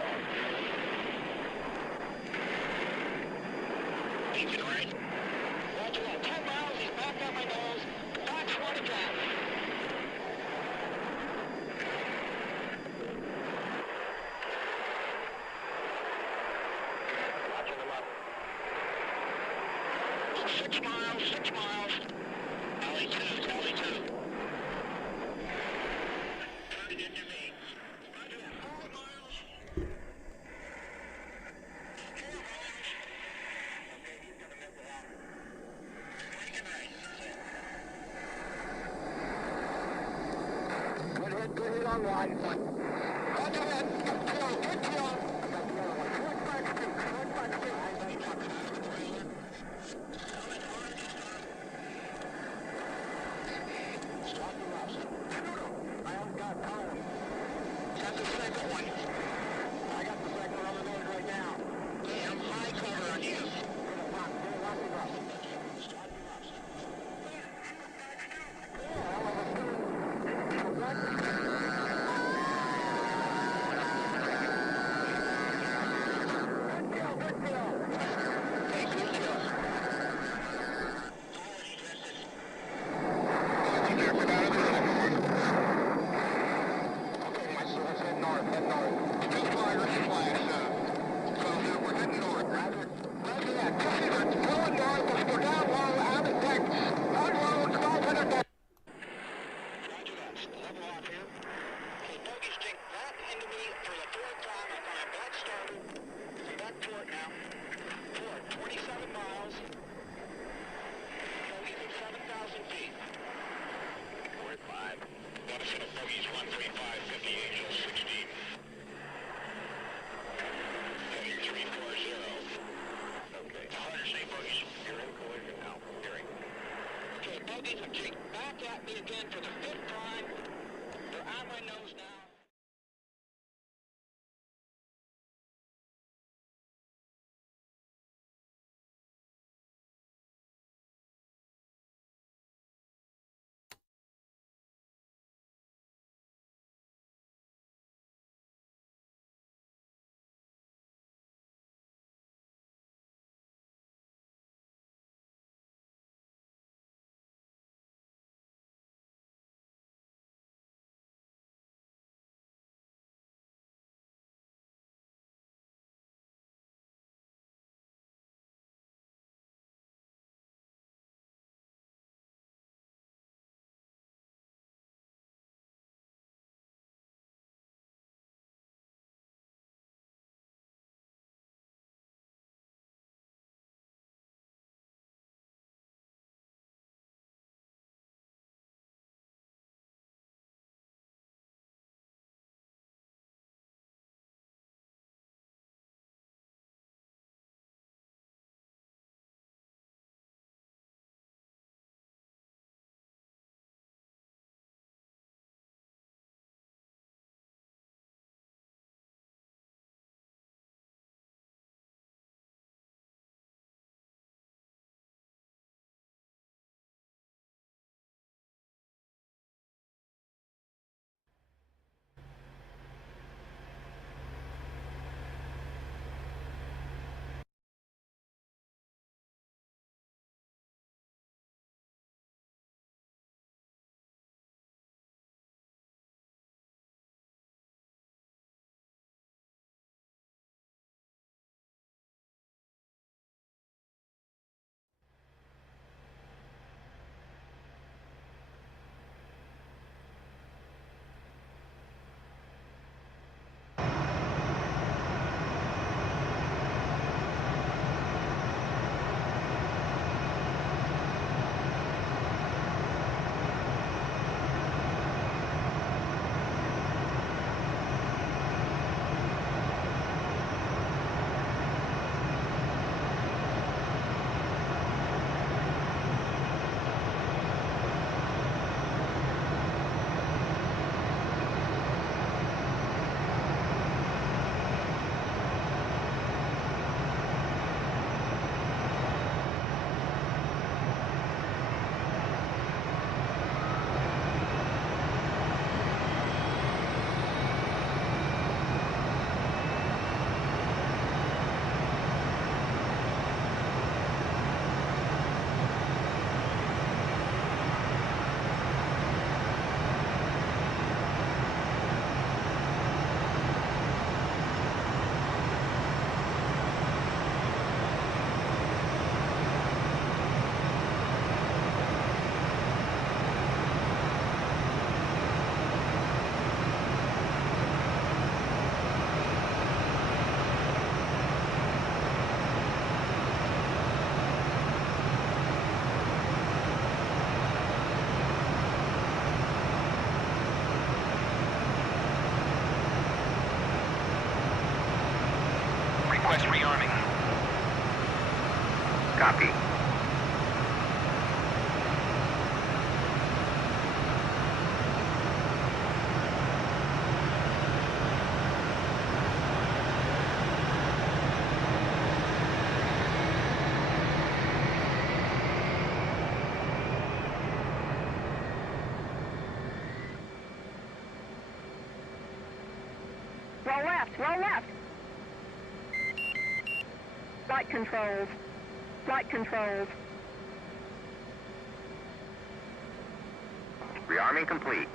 He's right. Roger that. 10 miles. He's back on my nose. Fox 1 again. Roger the left. 6 miles. 6 miles. Alley 2. Alley 2. Turn it into me. Roger that. 4 miles. 4 miles. Okay, he's gonna miss it out. Good hit on line. Roger that. Good kill. Short back speed. Short back speed. Request rearming. Copy. Roll left, roll left. Flight controls. Flight controls. Rearming complete.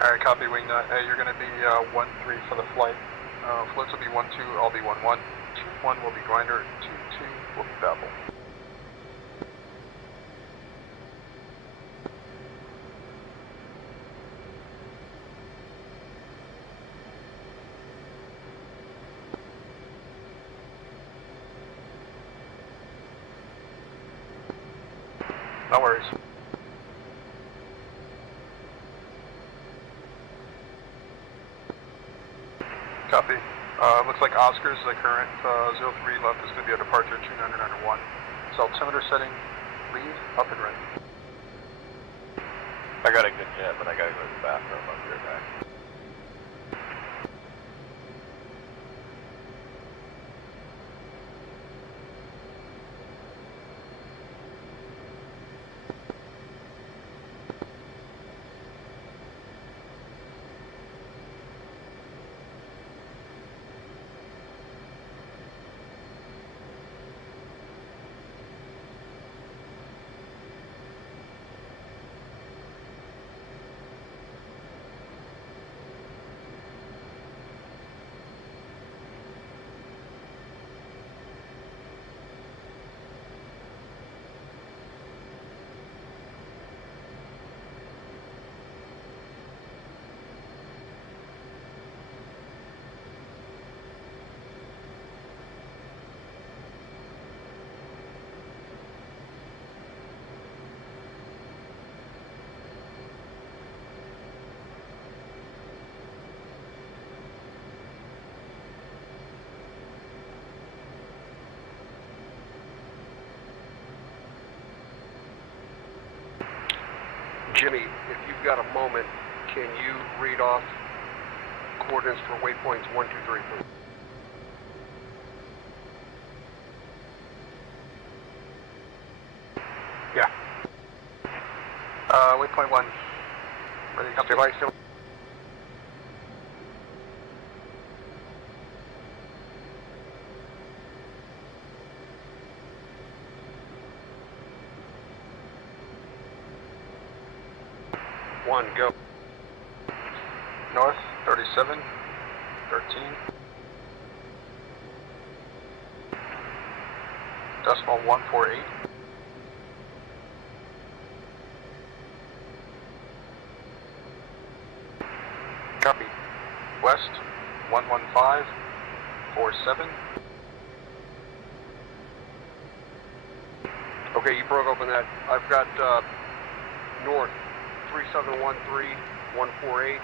Alright, copy Wingnut. Hey, you're gonna be 1-3 for the flight. Floats will be 1-2, I'll be 1-1. 2-1 will be Grinder, 2-2 will be Babel. No worries. Copy. Looks like Oscar's the current 03 left is going to be a departure 2991. So altimeter setting, lead, up and ready. I got a good jet, but I gotta go to the bathroom. I'll be right back. Jimmy, if you've got a moment, can you read off coordinates for waypoints 1, 2, 3, please? Yeah. Waypoint 1. Ready, copy. Device still. One, go. North, 37, 13. Decimal 148. Copy. West, 11547. Okay, you broke open that. I've got north 3713148,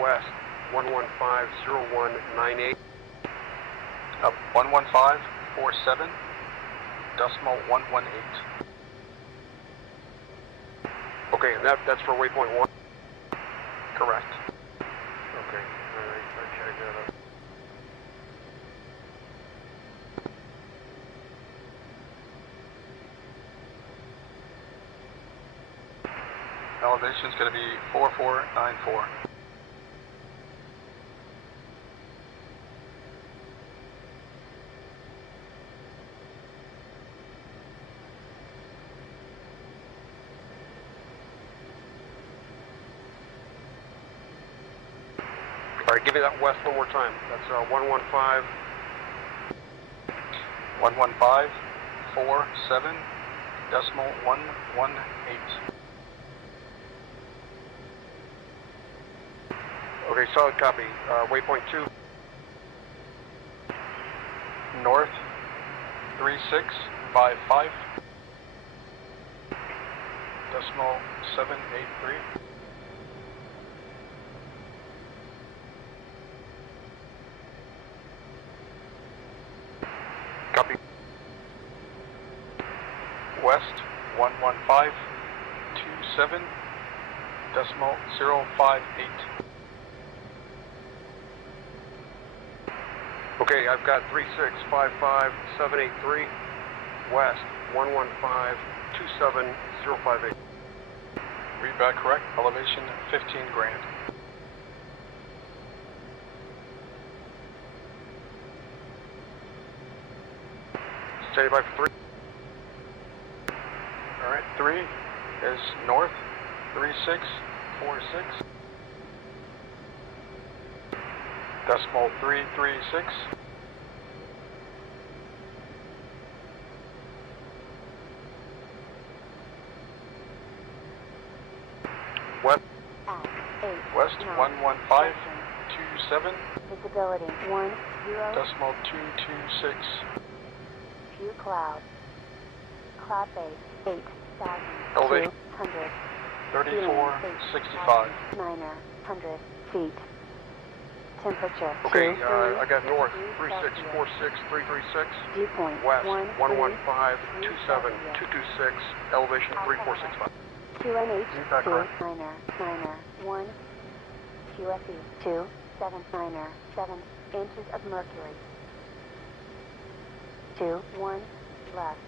west 1150198. Up 11547. Decimal 118. Okay, and that's for waypoint 1? Correct. Okay, alright, check that up. Elevation's going to be 4494. Alright, give me that west one more time. That's 115. 11547. Decimal 118. Okay, solid copy. Waypoint 2. North 3655. Decimal 783. Copy. West 11527. Decimal 058. Okay, I've got 3655783, west 11527,058. Read back correct. Elevation 15 grand. Standing by for 3. Alright, 3 is north 3646. Decimal 336. West. West 11527. Visibility 10. Decimal 226. Few clouds. Cloud base 8,000. Elevation 200. 3465. 900 feet. Temperature. Okay, 2, I got north 3 3646336. Dew point West 11527. 226. Elevation 3465. QNH Back 2 right. niner 1 QFE 2 7 niner 7 inches of mercury 2 1 left.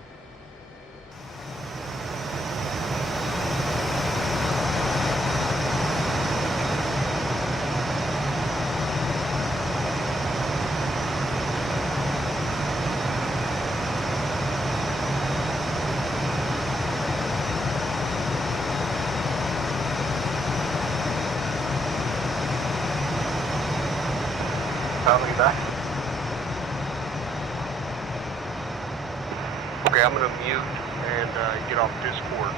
Finally back. Okay, I'm gonna mute and get off Discord.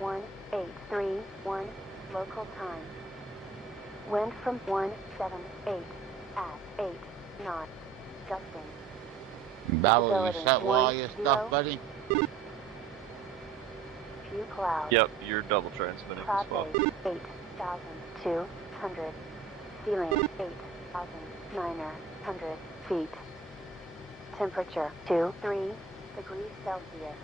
One 831 local time. Wind from 178 at 8 knots. Gusting. Babel, you Visibility set with all your 10. stuff, buddy? Few clouds. Yep, you're double transmitting Cloud as well. base 8,200. Ceiling 8,900 feet. Temperature 2 3 degrees Celsius.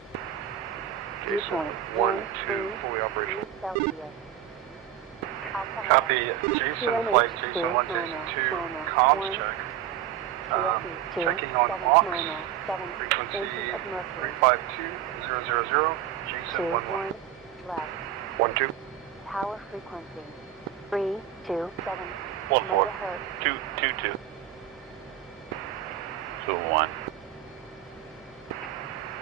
Dew Jason point 1 2 3 fully operational. degrees Celsius. Alpha Copy, Jason, Jason, flight Jason 1, Jason 2, comms check. Checking on aux, frequency 352,000, Jason 1 1. left. 1 2. Tower frequency 327 1 4. megahertz. 2 2 2. 2 1.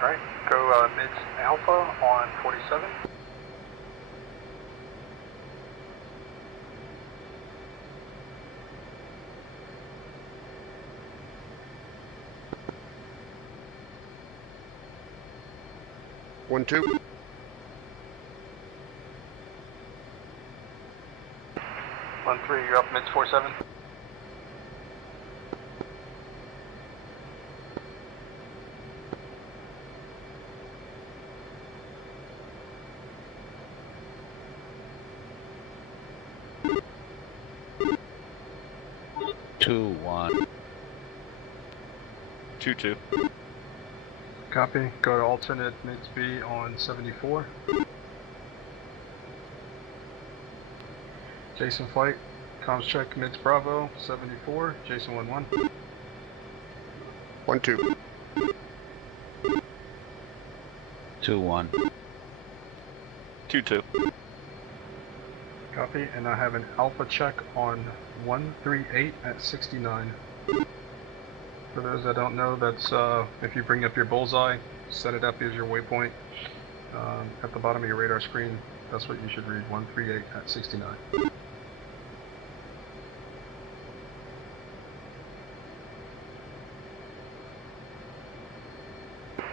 Alright, go mids alpha on 47. One, two. 1 3, you're up mids 47. Two, one. 2 2. Copy. Go to alternate mids B on 74. Jason flight. Comms check mids Bravo 74. Jason 1 1. 1 2. 2 1. 2 2. Copy. And I have an alpha check on 138 at 69. For those that don't know, that's if you bring up your bullseye, set it up as your waypoint at the bottom of your radar screen. That's what you should read, 138 at 69.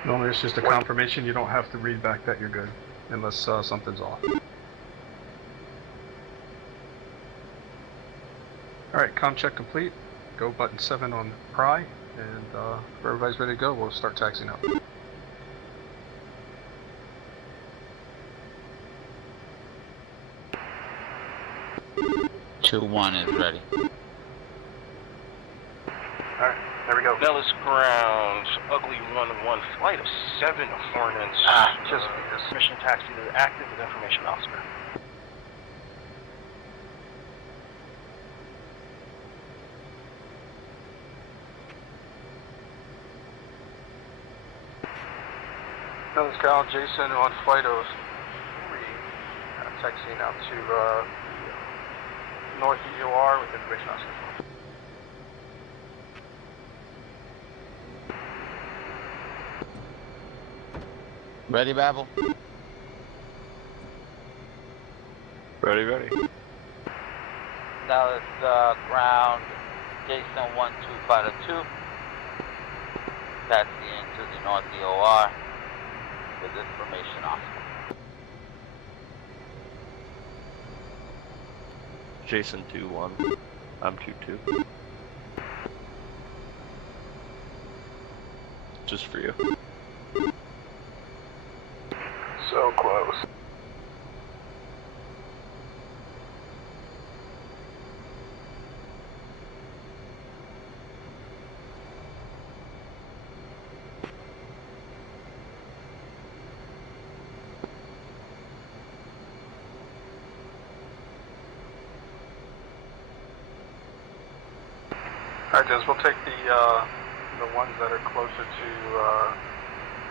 Normally it's just a confirmation. You don't have to read back that you're good, unless something's off. Alright, comm check complete. Go button 7 on pry. And if everybody's ready to go, we'll start taxiing up. Two, one is ready. Alright, there we go. Nellis ground, ugly 1-1, flight of 7 Hornets. Just need this. Mission taxi to active with information officer. Nellis ground, Jason on flight of 3. Taxiing out to north EOR with information officer. Ready, Babel? Ready, ready. Now it's ground Jason 125-2. Taxi into the North DOR with this formation off. Jason 2-1. I'm 2-2. Just for you. So close. Alright, Jez, we'll take the ones that are closer to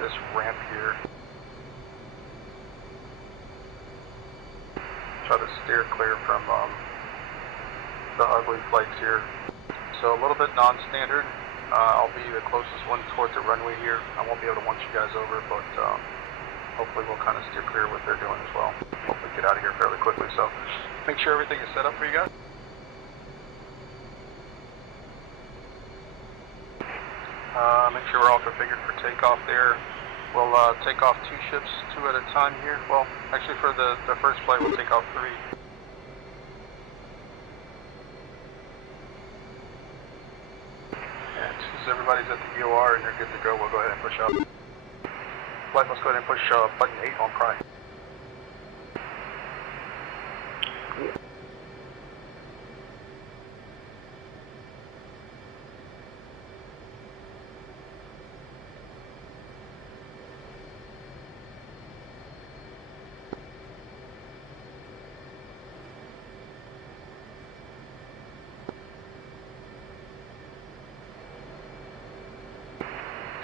this ramp here. Try to steer clear from the ugly flights here. So a little bit non-standard. I'll be the closest one towards the runway here. I won't be able to once you guys over, but hopefully we'll kind of steer clear of what they're doing as well. Hopefully get out of here fairly quickly. So make sure everything is set up for you guys. Make sure we're all configured for takeoff there. We'll take off 2 ships, 2 at a time here. Well, actually for the first flight we'll take off 3. And since everybody's at the EOR and they're good to go, we'll go ahead and push up. Flight, let's go ahead and push button 8 on pry.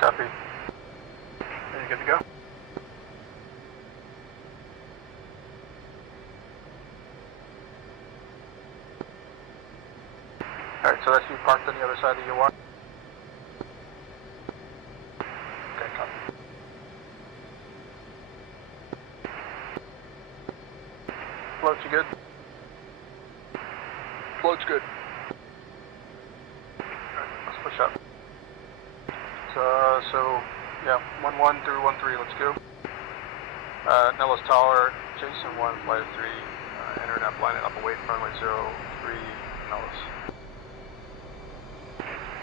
Copy. Are you good to go? Alright, so that's you parked on the other side of your walk? Okay, copy. Floats, you good? Float's good. Alright, let's push up. So yeah, 1-1 through 1-3, let's go. Nellis Tower, Jason 1, flight 3, enter and up, line it up, await runway 03, Nellis.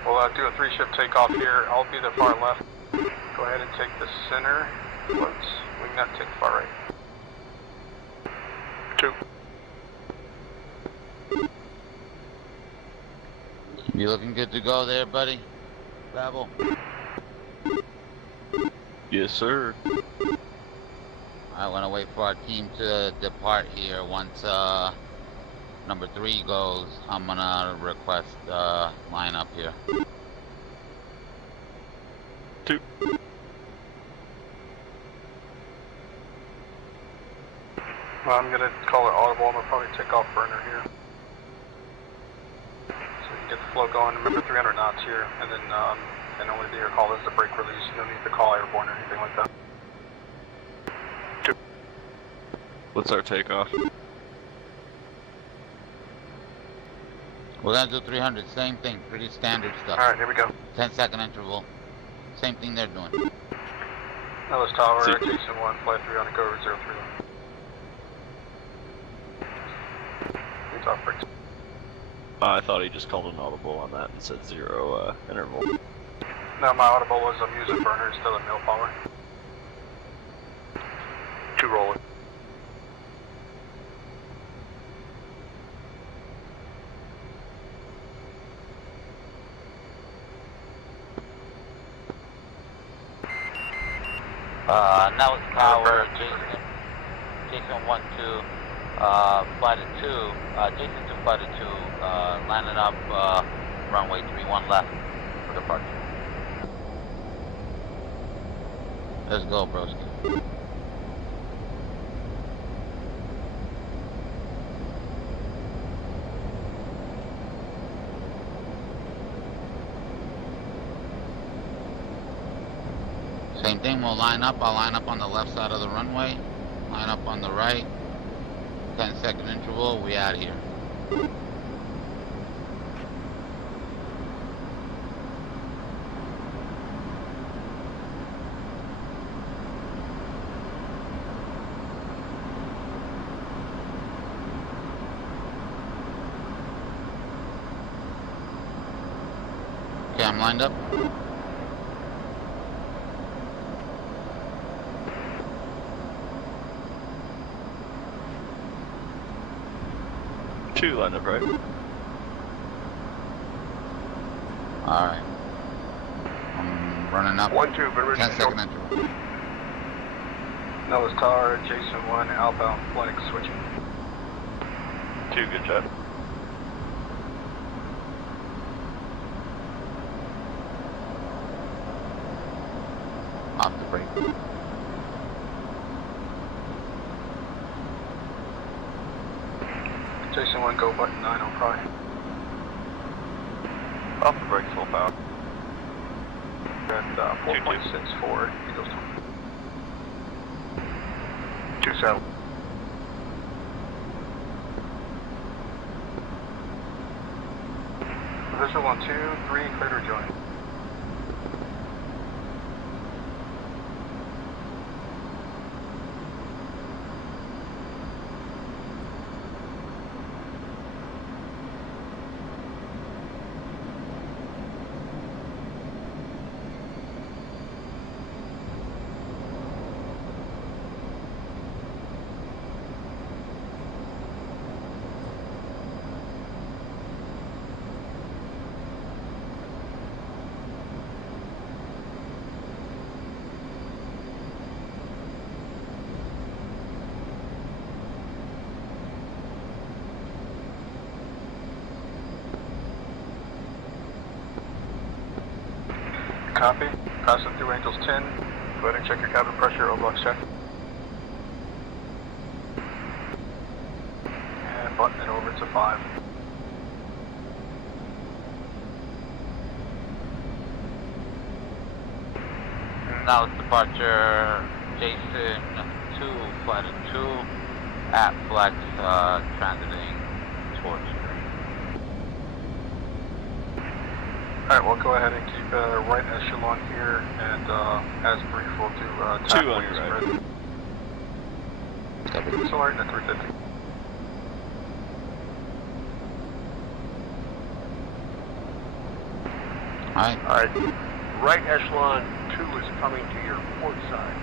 We'll do a 3-ship takeoff here. I'll be the far left. Go ahead and take the center. Let's Wingnut, take the far right. 2. You looking good to go there, buddy? Babel? Yes, sir. I want to wait for our team to depart here. Once number 3 goes, I'm gonna request line up here. 2. Well, I'm gonna call it audible. I'm gonna probably take off burner here. So you can get the flow going. Remember 300 knots here, and then only the air call is the brake release. No need to call airborne or anything like that. 2. What's our takeoff? We're gonna do 300, same thing, pretty standard stuff. Alright, here we go. 10-second interval. Same thing they're doing. Nellis Tower, See. Jason 1, flight 3 on a go, 03. Leads off brakes. I thought he just called an audible on that and said 0 interval. No, my audible was I'm using burner instead of mil power. 2 rolling. Nellis Tower, Jason 1-2, flight of 2, Jason 2, flight of 2, landing up, runway 31 left for departure. Let's go, broski. Same thing, we'll line up. I'll line up on the left side of the runway. Line up on the right. 10-second interval, we out of here. Okay, I'm lined up. Two lined up, right? Alright. I'm running up. 1-2, but ready 10-second interval. Nellis Tower, Jason 1, outbound flight switching. 2, good job. Off the brake. Jason 1, go button 9 on Pride. Off the brake, full power. And 4.6 for Eagles 20. 2 settle. Visual 1, 2, 3, clear to join. Copy. Passing through Angels 10. Go ahead and check your cabin pressure. Overlock check. And button it over to 5. Now it's departure Jason 2, flight of 2, at flex, transiting towards 3. Alright, we'll go ahead and keep right echelon here, and as brief, we'll do 2 on your right. So right at 350. Alright. Right echelon 2 is coming to your port side.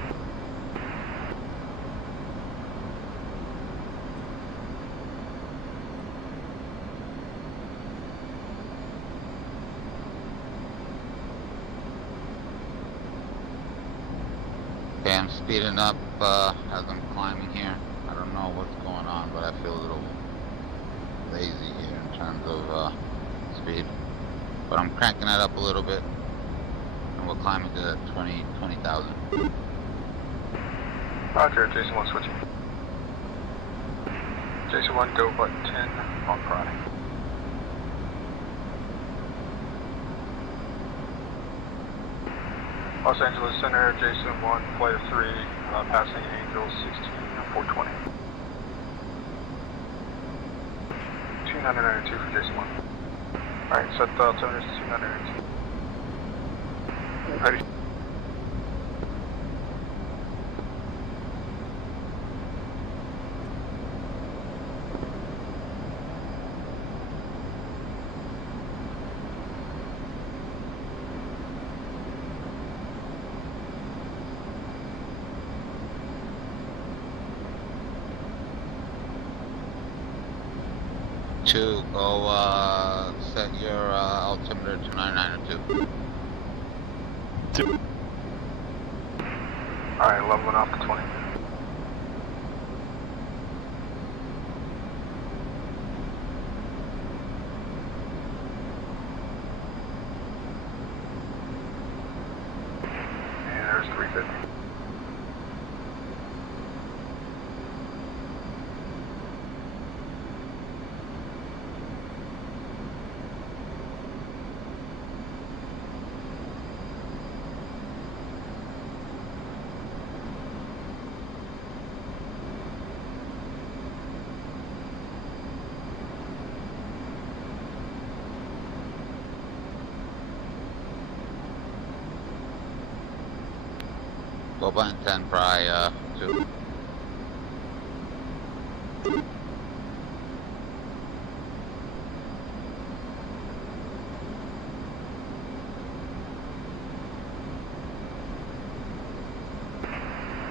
Okay, I'm speeding up as I'm climbing here. I don't know what's going on, but I feel a little lazy here in terms of speed. But I'm cranking it up a little bit. And we're climbing to 20,000. Roger, Jason 1 switching. Jason 1, go button 10 on Pride. Los Angeles Center, Jason 1, flight of 3, passing Angels 16, 420. 2992 for Jason 1. Alright, set the altimeter to 2992. Ready. To go set your altimeter to 992. 2. Alright, leveling off to 20. And there's 350. Go button 10 pry 2.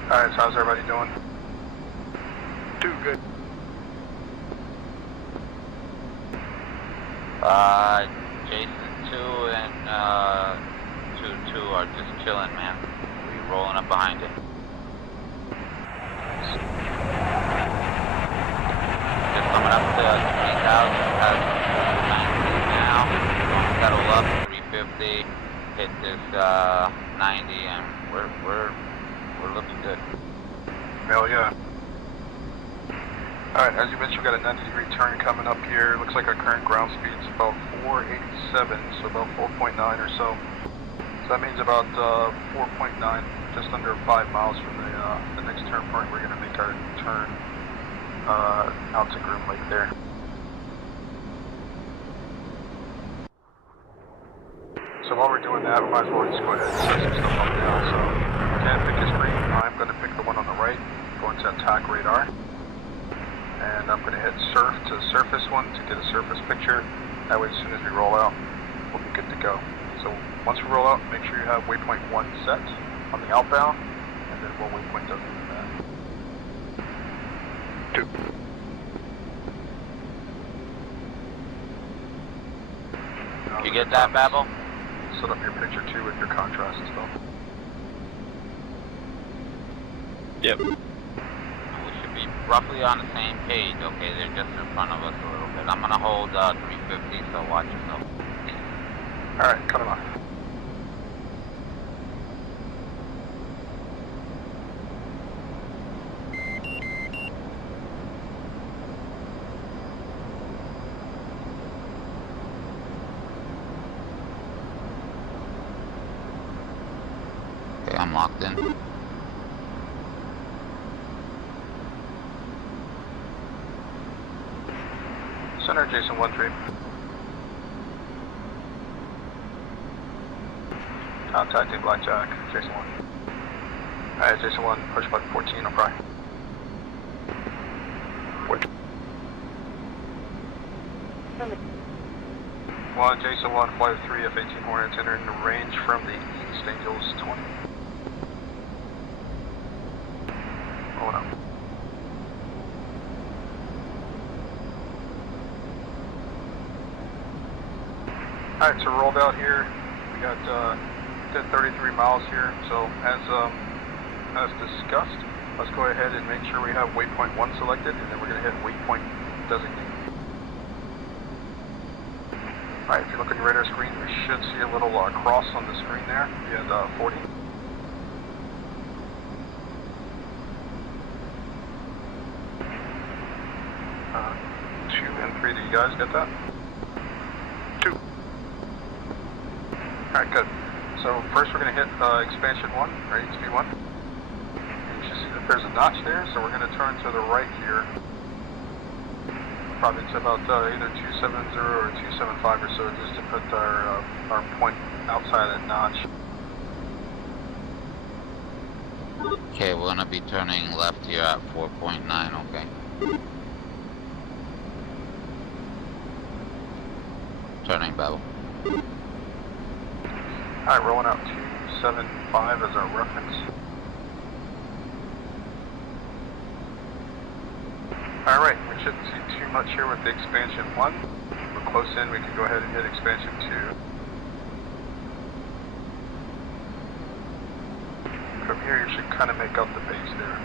Alright, so how's everybody doing? 2 good. Jason 2 and 2 are just chilling, man. We rolling up behind it. Just coming up to 3,000, has 90 now. Settle up 350, hit this 90, and we're looking good. Hell yeah. Alright, as you mentioned, we've got a 90-degree turn coming up here. Looks like our current ground speed's about 487, so about 4.9 or so. So that means about 4.9, just under 5 miles from the next turn point. We're going to make our turn out to Groom Lake there. So while we're doing that, we might as well just go ahead and set some stuff up now. So you can pick your screen. I'm going to pick the one on the right, going to attack radar. And I'm going to hit surf to the surface one to get a surface picture. That way as soon as we roll out, we'll be good to go. So once we roll out, make sure you have waypoint 1 set on the outbound, and then we'll waypoint up from that. 2. You get that, Babel? Set up your picture too with your contrast and stuff. Yep. We should be roughly on the same page. Okay, they're just in front of us a little bit. I'm gonna hold 350, so watch yourself. Alright, cut it off. Okay, I'm locked in. Center, Jason 1-3. Contacting Blackjack, Jason 1. Alright, Jason 1, push button 14 on pry. What? 1, Jason 1, flight of 3, F-18 Hornets entering the range from the east, Angels 20. Rolling up. Alright, so rolled out here. We got did 33 miles here. So as discussed, let's go ahead and make sure we have waypoint 1 selected, and then we're going to hit waypoint designate. Alright, if you look on your radar screen, you should see a little cross on the screen there. You had 40. Two and 3, do you guys get that? 2. Alright, good. So first we're going to hit expansion 1, or HV 1. And you should see that there's a notch there, so we're going to turn to the right here. Probably to about either 270 or 275 or so, just to put our point outside that notch. Okay, we're gonna be turning left here at 4.9, okay. Turning, Babel. Alright, rolling out 275 as our reference. Alright, we shouldn't see too much here with the expansion 1. We're close in, we can go ahead and hit expansion 2. From here you should kind of make out the base there.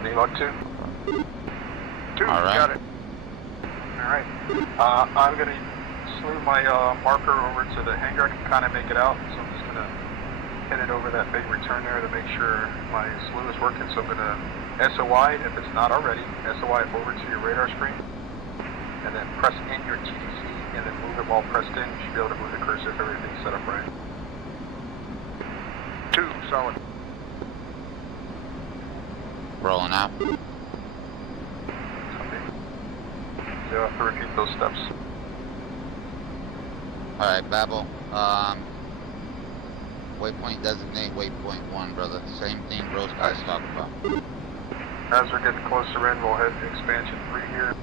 Any luck 2? 2, Alright. got it. Alright, I'm going to slew my marker over to the hangar. I can kind of make it out, so I'm just going to hit it over that big return there to make sure my slew is working. So I'm going to SOI, if it's not already, SOI over to your radar screen, and then press in your TDC, and then move it while pressed in. You should be able to move the cursor if everything's set up right. 2, solid. Rolling out. Copy. to repeat those steps. Alright, Babel. Waypoint designate waypoint 1, brother. Same thing Bros guys talked about. As we're getting closer in, we'll head to expansion 3 here.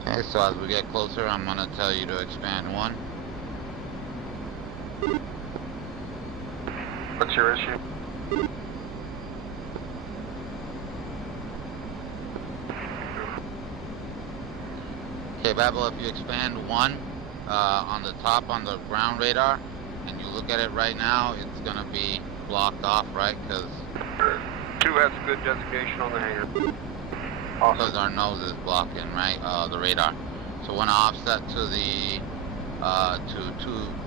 Okay, so as we get closer, I'm gonna tell you to expand 1. What's your issue? Okay, Babel, if you expand 1 on the top on the ground radar, and you look at it right now, it's gonna be blocked off, right? Because 2 has a good designation on the hangar. because our nose is blocking, right? The radar. So when I offset to the to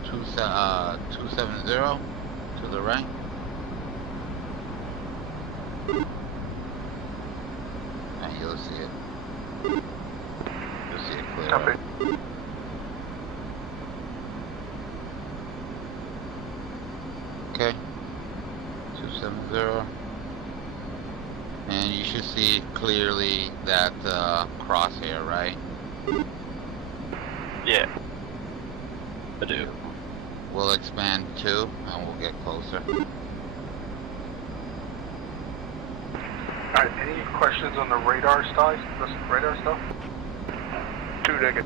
270 to the right. And you'll see it. You'll see it clear. Copy. Okay. 270. And you should see clearly that crosshair, right? Yeah. I do. We'll expand 2 and we'll get closer. Alright, any questions on the radar stuff? Radar stuff? 2 naked.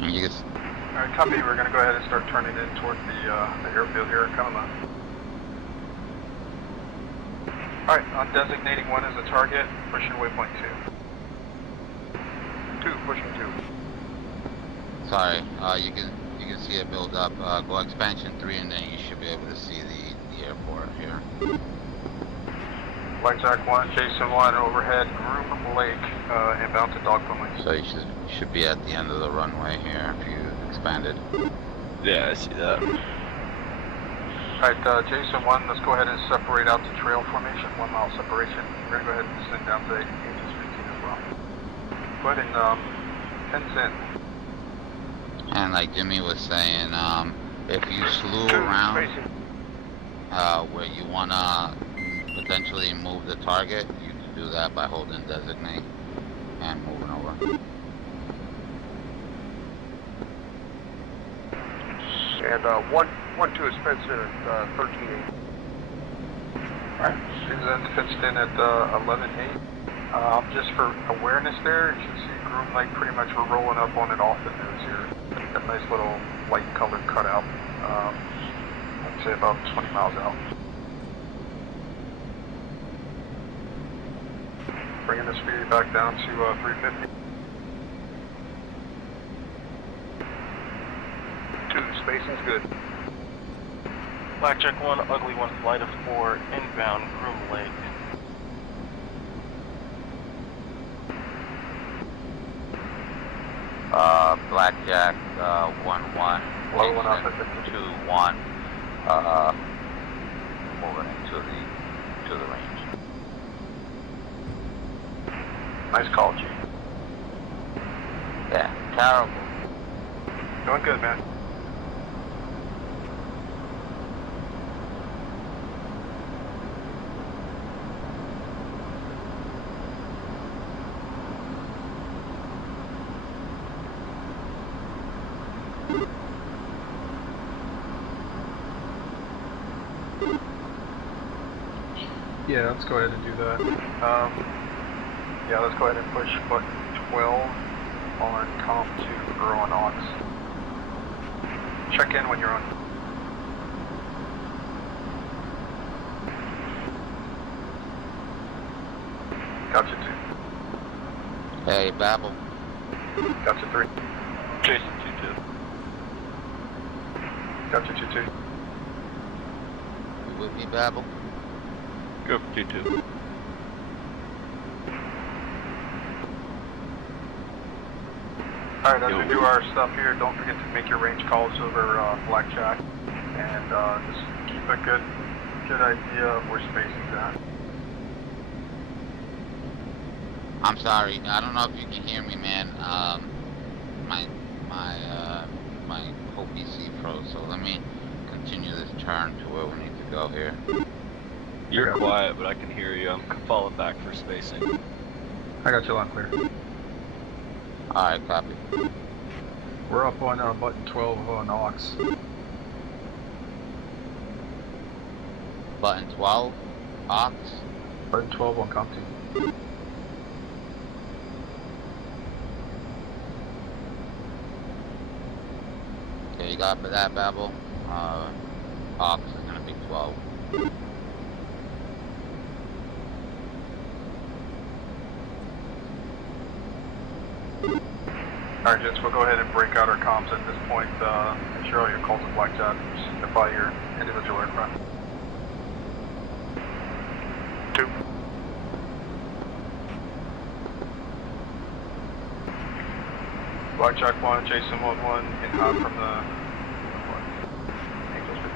And you can Alright, copy. We're going to go ahead and start turning in toward the airfield here. Coming up. Alright, on designating 1 as a target, pushing waypoint 2. 2, pushing 2. sorry, you can see it build up. Go expansion 3 and then you should be able to see the airport here. Blackjack 1, Jason 1, overhead, Groom Lake, inbound to Dogfield Lane. So you should be at the end of the runway here if you expanded. Yeah, I see that. Alright, Jason 1, let's go ahead and separate out to trail formation, 1 mile separation. We're going to go ahead and descend down to Angels 15 as well. Go ahead and 10's in. And like Jimmy was saying, if you slew around where you wanna potentially move the target, you can do that by holding designate and moving over. And 1-2 is fenced in at 13-8. Alright, Susan's fenced in at 11-8. Just for awareness there, you should see Groom Lake pretty much we're rolling up on it off the nose here. A nice little light colored cutout. I'd say about 20 miles out. Bringing the speed back down to 350. 2, spacing's good. Blackjack 1, Ugly 1, flight of 4, inbound, Groom Lake. Blackjack 1-1, Jason 2-1, moving into the range. Nice call, G. Yeah, terrible. Doing good, man. Yeah, let's go ahead and do that. Yeah, let's go ahead and push button 12 on comp 2 or on aux. Check in when you're on. Gotcha 2. Hey, Babel. Gotcha 3. Jason 2-2. Gotcha 2-2. You with me, Babel? Go for 2-2. Alright, as we do our stuff here, don't forget to make your range calls over Blackjack. And just keep a good good idea of where spacing's at. I'm sorry. I don't know if you can hear me, man. My whole PC froze. So let me continue this turn to where we need to go here. You're quiet, but I can hear you. I'm falling back for spacing. I got you loud and clear. Alright, copy. We're up on button 12 on aux. Button 12, aux. Button 12 on CompT. Okay, you got that, Babel? Aux is gonna be 12. Alright, gents, we'll go ahead and break out our comms at this point. Ensure all your calls are blacked out. Signify your individual aircraft. 2. Blackjack 1, Jason 1-1, in hot from the Angels 50.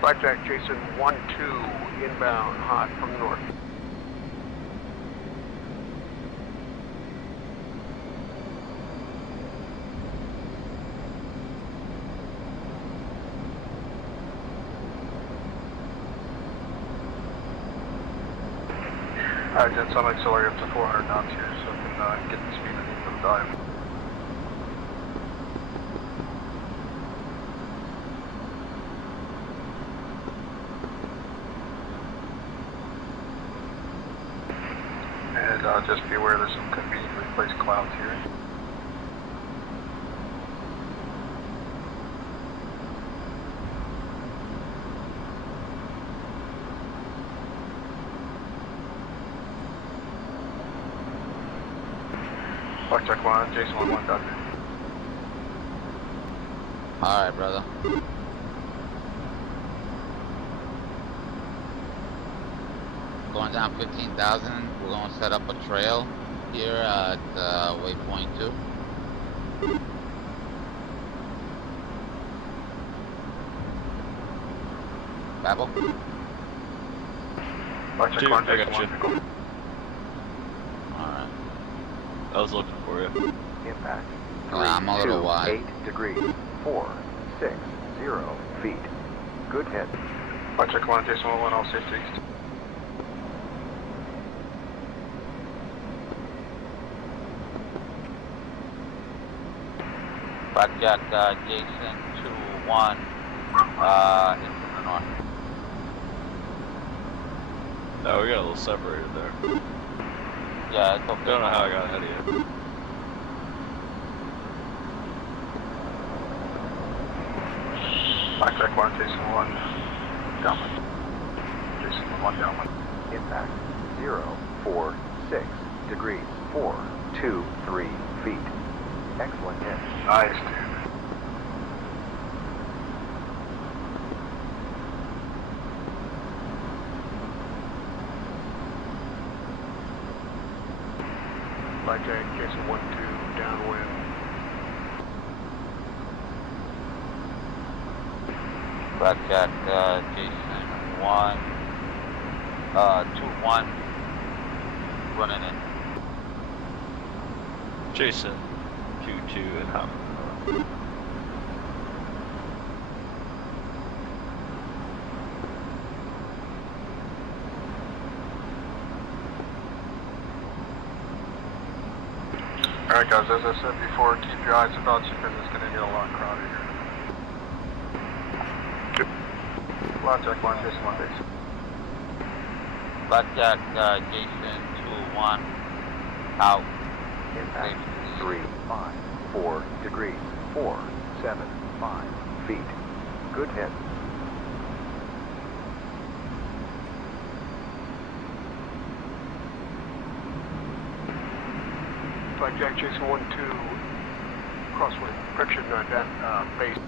Blackjack Jason 1-2 inbound hot from the north. Alright, gents, I'm auxiliary up to 400 knots here, so I can get the speed I need for the dive. And just be aware there's some conveniently placed clouds here. Blackjack 1, Jason 1-1, Doctor. Alright, brother. Going down 15,000, we're going to set up a trail here at waypoint 2. Babel? Blackjack Dude, 1, I Jason got you. 1, pickle. Alright. I was looking for you. Impact. I'm a little 2, wide. 8 degrees. 4, 6, 0 feet. Good hit. Blackjack 1, Jason 1-1, all safety east. Blackjack Jason 2-1 into the north. No, we got a little separated there. Yeah, it's okay. Don't know how I got ahead of you. Blackjack 1, Jason 1, downwind. Jason 1, downwind. Impact. 0, 4, 6 degrees. 4, 2, 3 feet. Excellent hit. Nice, dude. Blackjack Jason 1-2 downwind. Blackjack Jason 2-1 running in. Jason 2-2 and hop. Alright guys, as I said before, keep your eyes about you because it's going to get a lot crowded here. Blackjack 1, Jason 1 base. Blackjack Jason 2-1 out. Impact. 3, 5, 4 degrees. 4, 7, 5 feet. Good hit. Blackjack Jason 1-2 crosswind correction base.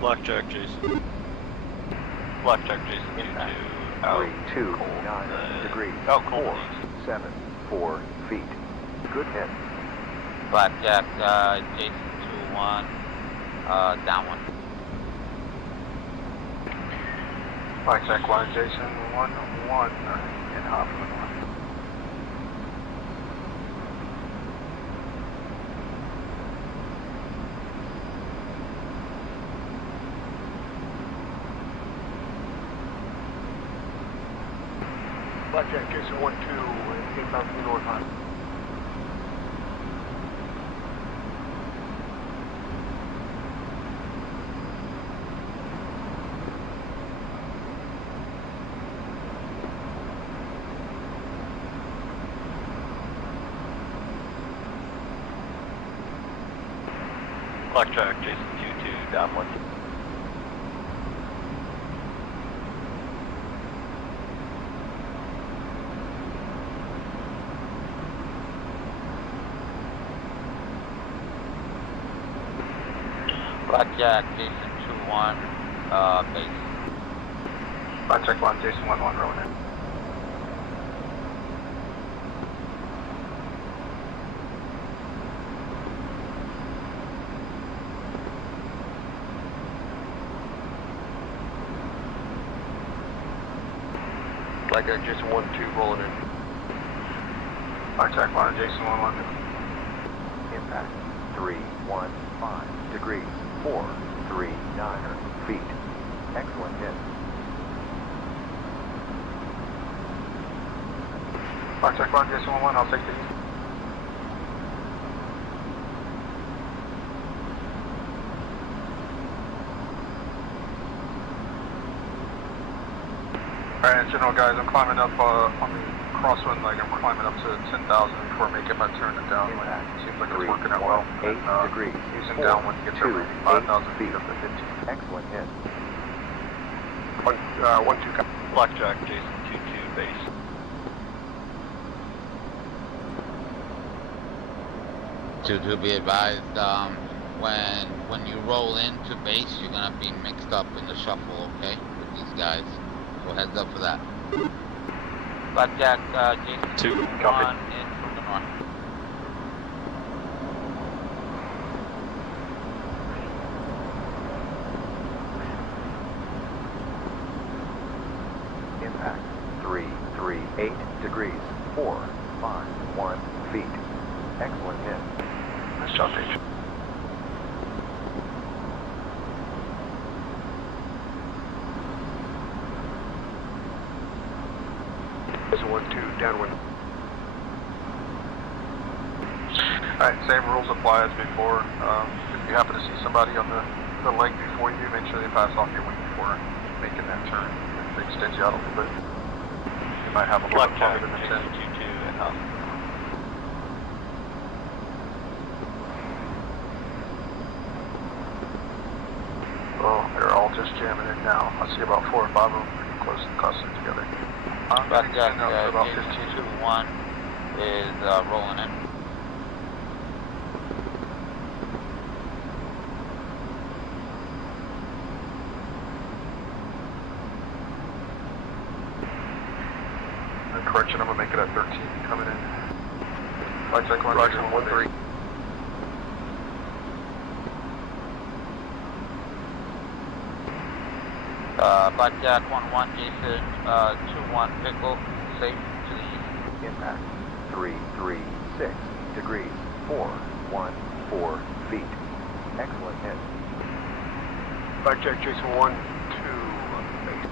Blackjack Jason. Blackjack Jason 2-2. Out. 329 degrees. Out cold. 474 feet. Good hit. Blackjack, Jason 2-1, downwind. Blackjack 1, Jason 1-1, in Hoffman 1. Blackjack Jason 1-2, inbound to the north line. Blackjack Jason 2-2, downwind. Blackjack, Jason 2-1, base. Blackjack 1, Jason 1-1, rolling in. Blackjack Jason 1-2, rolling in. Blackjack 1, Jason 1-1. Impact 315 degrees. 439 feet. Excellent hit. Blackjack 1, Jason 1-1, I'll take the east. Alright, General guys, I'm climbing up on the crosswind leg. I'm climbing up to 10,000 before I make it my turn to downwind. Seems like it's working out well. 8 degrees. Using downwind to get to 5,000 feet up to 15. Excellent hit. 1-2, Blackjack Jason 2-2, base. To be advised, when you roll into base, you're gonna be mixed up in the shuffle, okay, with these guys. So heads up for that. Blackjack, Jason 2, 1 copy. in from the north. Impact 338 degrees. 451 feet. Excellent hit. Nice job, H. Jason 1-2, downwind. Alright, same rules apply as before. If you happen to see somebody on the leg before you, make sure they pass off your wing before making that turn. If they extend you out a little bit, you might have a little bit Blackjack longer than Jason 10. 2-2, and up. Well, they're all just jamming in now. I see about 4 or 5 of them pretty close and clustered together. I'm getting Blackjack, up to about Jason 15. 2-1 is rolling in. Correction, I'm gonna make it at 13 coming in. Blackjack 1, Jason 1-3. Blackjack 1-1, Jason 2-1, pickle, safe to the east. Impact 336 degrees. 414 feet. Excellent hit. Blackjack Jason 1-2, base.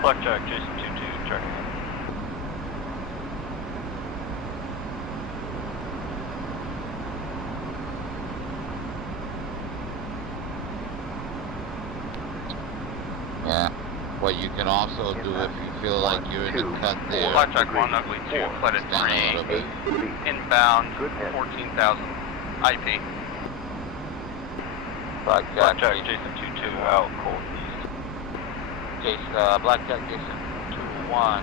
Blackjack Jason 2-2, checking. Yeah. What you can also do if you feel like you're in the cut there. Blackjack 1, ugly 2, flight at Stand a little 3, bit. inbound, Good hit. 14,000, IP. Blackjack Blackjack Jason 2-2, out cold east. Jason, Blackjack Jason 2-1,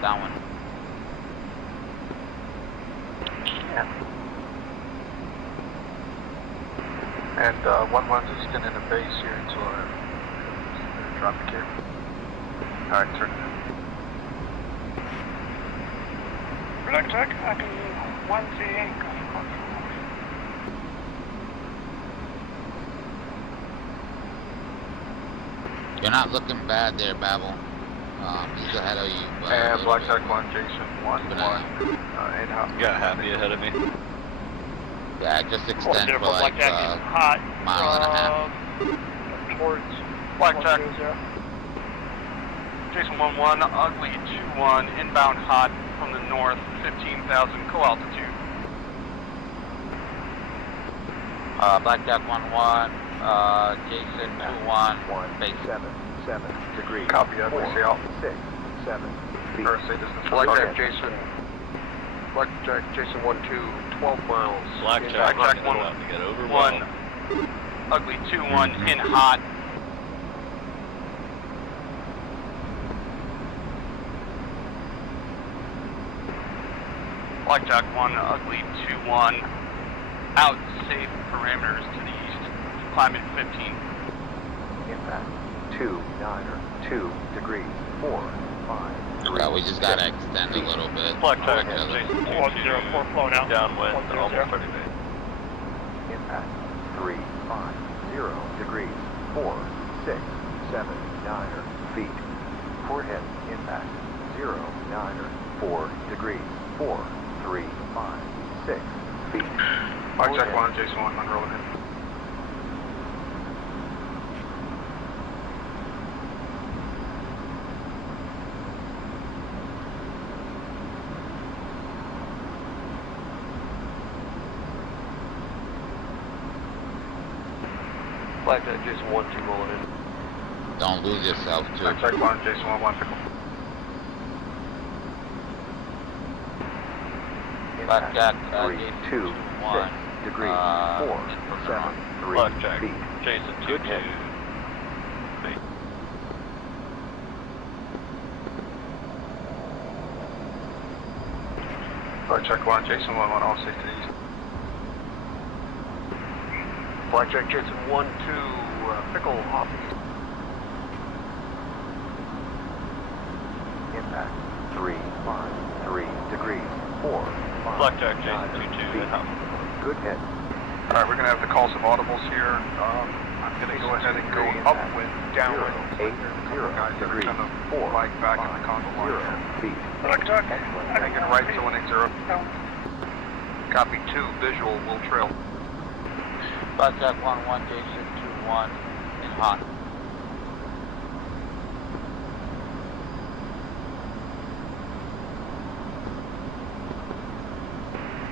downwind. And 1-1's extending the base here until our traffic here. Alright, turn it in. Blackjack, ugly 138. You're not looking bad there, Babel. He's ahead of you. And Blackjack 1, Jason 1-1. In-house. You got Happy ahead of me. Yeah, just extend for like hot mile and a half. Towards Blackjack. 100. Jason 1-1, Ugly 2-1, inbound hot from the north, 15,000 co-altitude. Blackjack 1-1, Jason 2-1, base 7 degrees. Copy, ugly, see out. 6, 7 feet. Blackjack Jason. Blackjack Jason 1-2, 12 miles. Blackjack Blackjack about 1, to get over 1, Ugly 2-1, in hot. Blackjack 1, Ugly 2-1, out safe parameters to the east, climate 15. Impact. 2-9er, 2 degrees. 4, 5, 3. Yeah, we just gotta extend a little bit. Blackjack, Towards the other- Jason 104 flown out. downwind, 100. almost 30 feet. Impact. 3, 5, 0 degrees. 4, 6, 7, 9er feet. Forehead impact. 0, 9er, 4 degrees. 4, 3, 5, 6 feet. Blackjack 1, Jason 1, unrolling in. Blackjack Jason 1-2 rolling in. Don't lose yourself too. Blackjack 1, Jason 1-1, pickle. Blackjack, 3, Jason 2, 1, 6 degrees. 4, 7, 3 Blackjack, feet. Jason Good 2-2. hit. Blackjack 1, Jason 1-1, all safe to the east. Blackjack Jason 1-2, pickle off east. Impact. 3, 5, 3 degrees. 4, 5, Blackjack, Jason 9 2-2, feet. in-house. Good hit. Alright, we're gonna have to call some audibles here. I'm gonna go ahead and go upwind, downwind. 8, 0 Guys that are degrees. kind of 4, flag back in the 5, Congo 0 line. feet. Blackjack. Hanging right to 180. Copy 2, visual, will trail. Blackjack 1-1, Jason 2-1, in hot.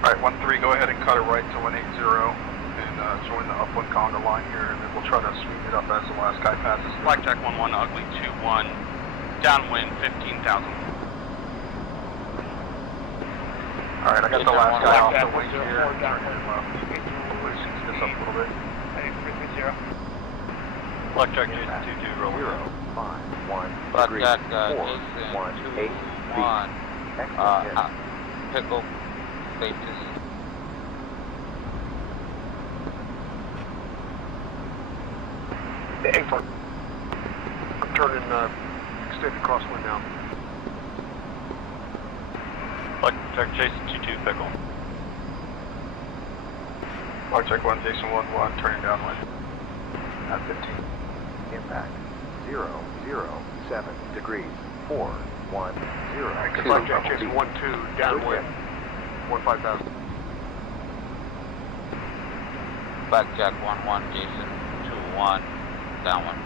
Alright, 1-3, go ahead and cut it right to 180 and join the upwind conga line here, and then we'll try to sweep it up as the last guy passes. Blackjack 1-1, ugly 2-1, downwind 15,000. Alright, I got the last guy off the wing here. Hopefully shoots this up a little bit. Blackjack, Jason 2-2, roll 0, 5, 1 degrees. Blackjack, 4, Jason 1, 8 feet. 2-1, Excellent hit. pickle, basis. I'm turning extended crosswind now. Blackjack, Jason 2-2, pickle. Blackjack 1, Jason 1-1, turning downwind. At 15. Impact. 0, 0, 7 degrees. 4, 1, 0. Alright, 2 Blackjack feet. Jason 1-2, downwind. 15,000. Blackjack 1-1, Jason 2-1, downwind.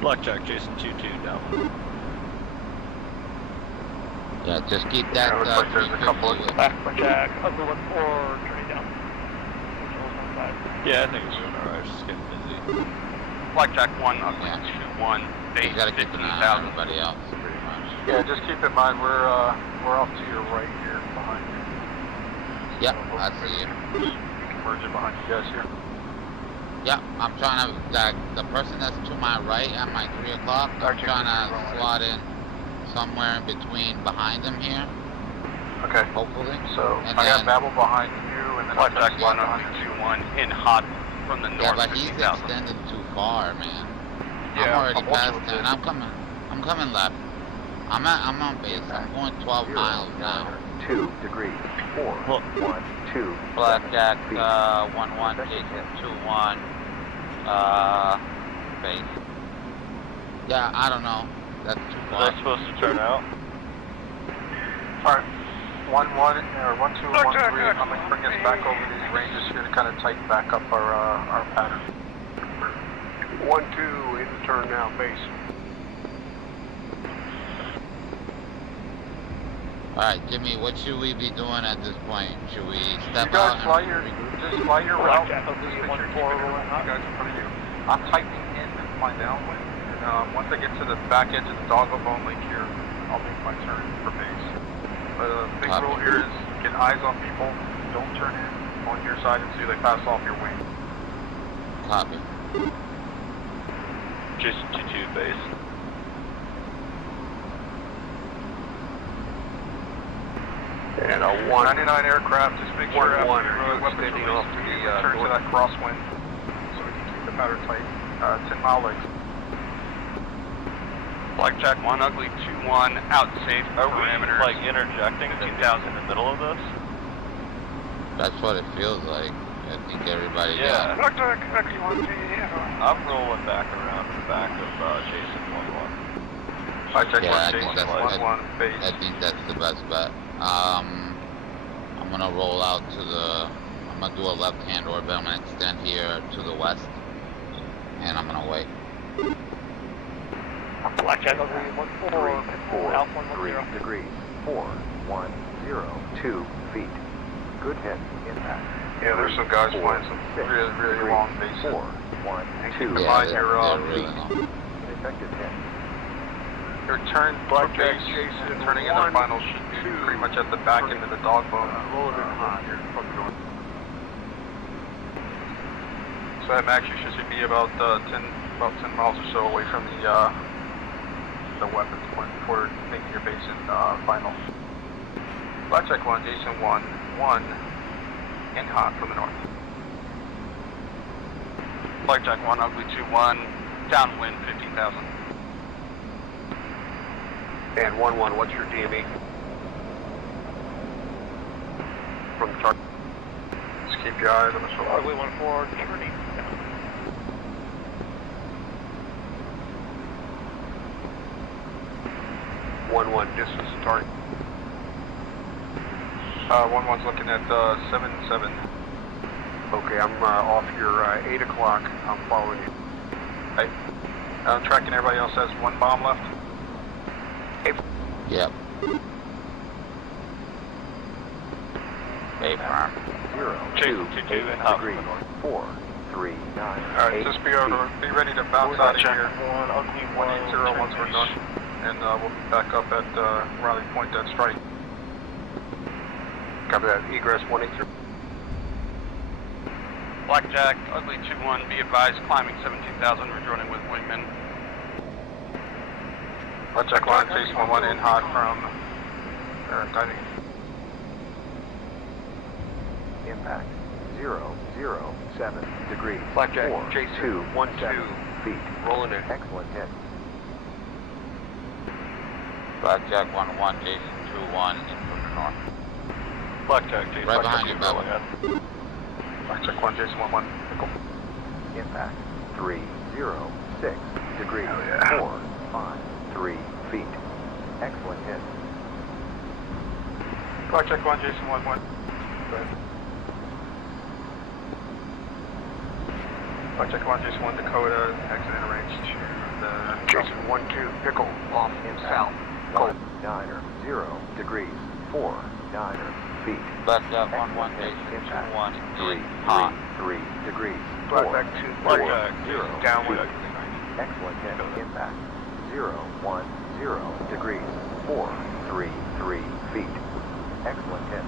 Blackjack, Jason 2-2, downwind. Yeah, just keep that. Yeah, looks like there's a couple of- Blackjack, ugly 1-4, turning down. Yeah, I think it's doing alright, just getting busy. Blackjack 1, ugly Yeah. 2-1, You base gotta keep an eye on 15,000. everybody else, pretty much. Yeah, just keep in mind we're off to your right here, behind you. Yep, I see you. You can merge it behind you guys here. Yep, I'm trying to, the person that's to my right at my 3 o'clock, I'm trying to slot in somewhere in between behind him here. Okay. Hopefully. So And I got then, Babel behind you, and then Blackjack 1 21 in hot from the north. yeah, but he's 15,000. extended too far, man. Yeah, I'm already I'm watching past with 10. I'm coming left. I'm on base. I'm going 12 miles now. 2 degrees. 4, 1, 2. Blackjack 1-1, Jason 2-1, base. Yeah, I don't know. That's too Are far. they supposed to turn out? Alright. 1-1 or 1-2 or 1-3. I'm gonna bring us back over these ranges here to kind of tighten back up our pattern. 1-2 in turn now, base. Alright, Jimmy, what should we be doing at this point? Should we step You guys out fly and your, regroup? just fly your route. Blackjack, Just make sure one you're four, keeping you guys in front of you. I'm tightening in my downwind. And once I get to the back edge of the Doggo Bone Lake here, I'll make my turn for base. But big Copy. rule here is get eyes on people. Don't turn in on your side until they pass off your wing. Copy. Jason 2-2 base. And a 1. 99 aircraft, just make sure 1-1, after your weapons extending release, off to you the, turn to north. that crosswind so we can keep the pattern tight. 10 mile legs. Blackjack 1 ugly 2-1 out safe Are we parameters. like interjecting 15,000 in the middle of this? That's what it feels like. I think everybody Yeah. Blackjack, ugly 1, I'm rolling back around the back of Jason 1-1. Blackjack Yeah, 1, I think Jason that's 1-1, base. I think that's the best bet. I'm gonna roll out to the, I'm gonna do a left-hand orbit. I'm gonna extend here to the west, and I'm gonna wait. Blackjack ugly 1-4, 4, Alpha 3 1-0. degrees. 4, 1, 0, 2 feet. Good head impact. Yeah, there's some guys 4, flying some 6 really, really degrees. long bases. 4, 1, And 2 keep in Yeah, mind they're your, really feet. long. Effective head. your turn for Blackjack base Jason and turning in the 1, final should be 2, pretty much at the back end of the dog bone. Rolling it hot. Here, fucking going. So that max you should be about 10 miles or so away from the weapons point before making your base in final. Blackjack 1, Jason 1, 1 in hot from the north. Blackjack 1 ugly 2-1 downwind 15,000. And 1-1, what's your DME? From the target. Just keep your eyes on the shoulder. Ugly 1-4 turning. 1-1, distance to target. 1-1's looking at 7-7. Okay, I'm off your 8 o'clock. I'm following you. Hey, I'm tracking everybody else has 1 bomb left. Yep. Hey, farm. 0, Jason 2 2-2 in hot from degrees. the north. 4, 3, 9, Alright, 8 just be feet. ready to bounce out of Blackjack here. 1 ugly 180 once we're done. And we'll be back up at Riley Point at strike. Copy that. Egress 183. Blackjack ugly 2-1 be advised climbing 17,000 rejoining with wingman. Blackjack 1, Jason 1-1 in hot from diving. Impact 0, 0, 7 degrees. Blackjack, 4, Jason, 2, 1-2. 7 feet. Rolling in. Excellent hit. Blackjack 1-1, Jason 2-1 in from the north. Blackjack Jason. Right behind you, rolling Bella. in. Blackjack 1, Jason 1-1. Nickel. Impact 3, 0, 6 degrees. Oh, yeah. 4, 5, 3 feet. Excellent hit. Blackjack 1, Jason 1-1. Go ahead. Blackjack 1, Jason 1, Dakota, exiting range to the... Jason 1-2, pickle off south. 1, 9er, 0 degrees. 4, 9er feet. Blackjack Excellent 1-1, hit. Jason Impact 2-1 3, in 3, hot. 3 degrees. 4, Blackjack 2, 4, Blackjack 0 downwind. feet. Excellent hit. Impact 0, 1, 0 degrees. 4, 3, 3 feet. Excellent hit.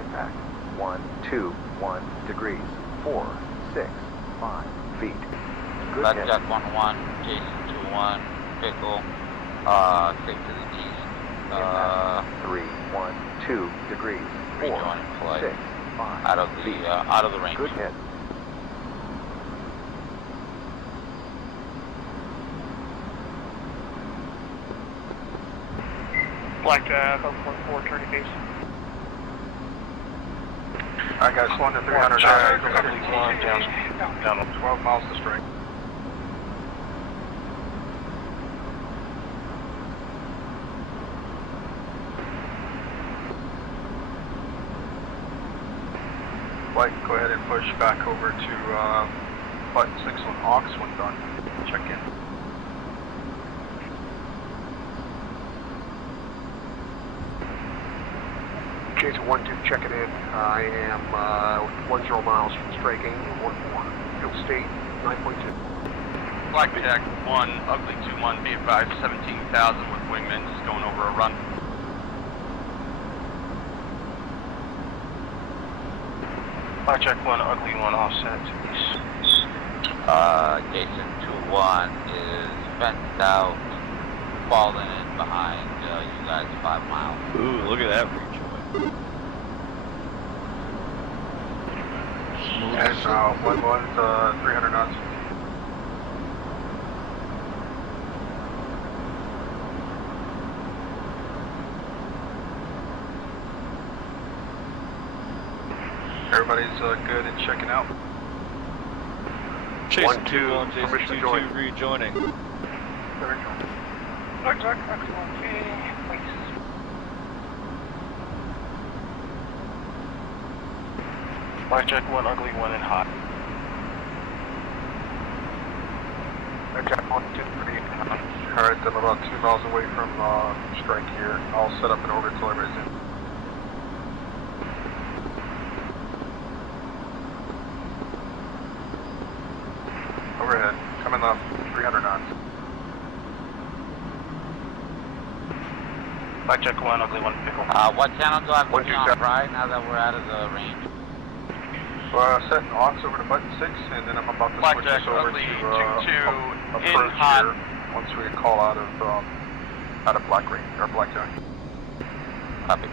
Impact 121 degrees, 4, 6, 5 feet. Good Left head. Jack 1-1, Jason 2-1, Pickle, safe to the east. 312 degrees, 4, Rejoining flight. 6, 5 Out of feet. the range. Good head. Blackjack, 4, turn to base. Alright guys, 1 to 300 Jack, down, ugly 1, down 12 miles to strike. Flight, go ahead and push back over to button 6 on aux when done. Check in. Jason 1-2, checking in. I am 10 miles from striking, 1-4. Fuel state, 9.2. Blackjack 1, ugly 2-1, be advised, 17,000 with wingmen, just going over a run. Blackjack 1, ugly 1, offset to east. Jason 2-1 is fenced out, falling in behind you guys 5 miles. Ooh, look at that rejoin. And 1-1 to 300 knots. Everybody's good and checking out. Jason 1-2, 2-1, Jason permission to 2-2 join. rejoining. Blackjack, ugly 1, please. Blackjack 1, ugly 1, and hot. Blackjack 1, 2, 3, and hot. Alright, I'm about 2 miles away from strike here. I'll set up an orbit till everybody's in. Overhead, coming up, 300 knots. Blackjack 1, ugly 1, pickle. What channel do I put you 1-2, on, Pride, now that we're out of the range? Setting aux over to button 6, and then I'm about to Blackjack, switch this over ugly, to 2-2, in approach hot. here once we call out of Black Ring, or Blackjack. Copy.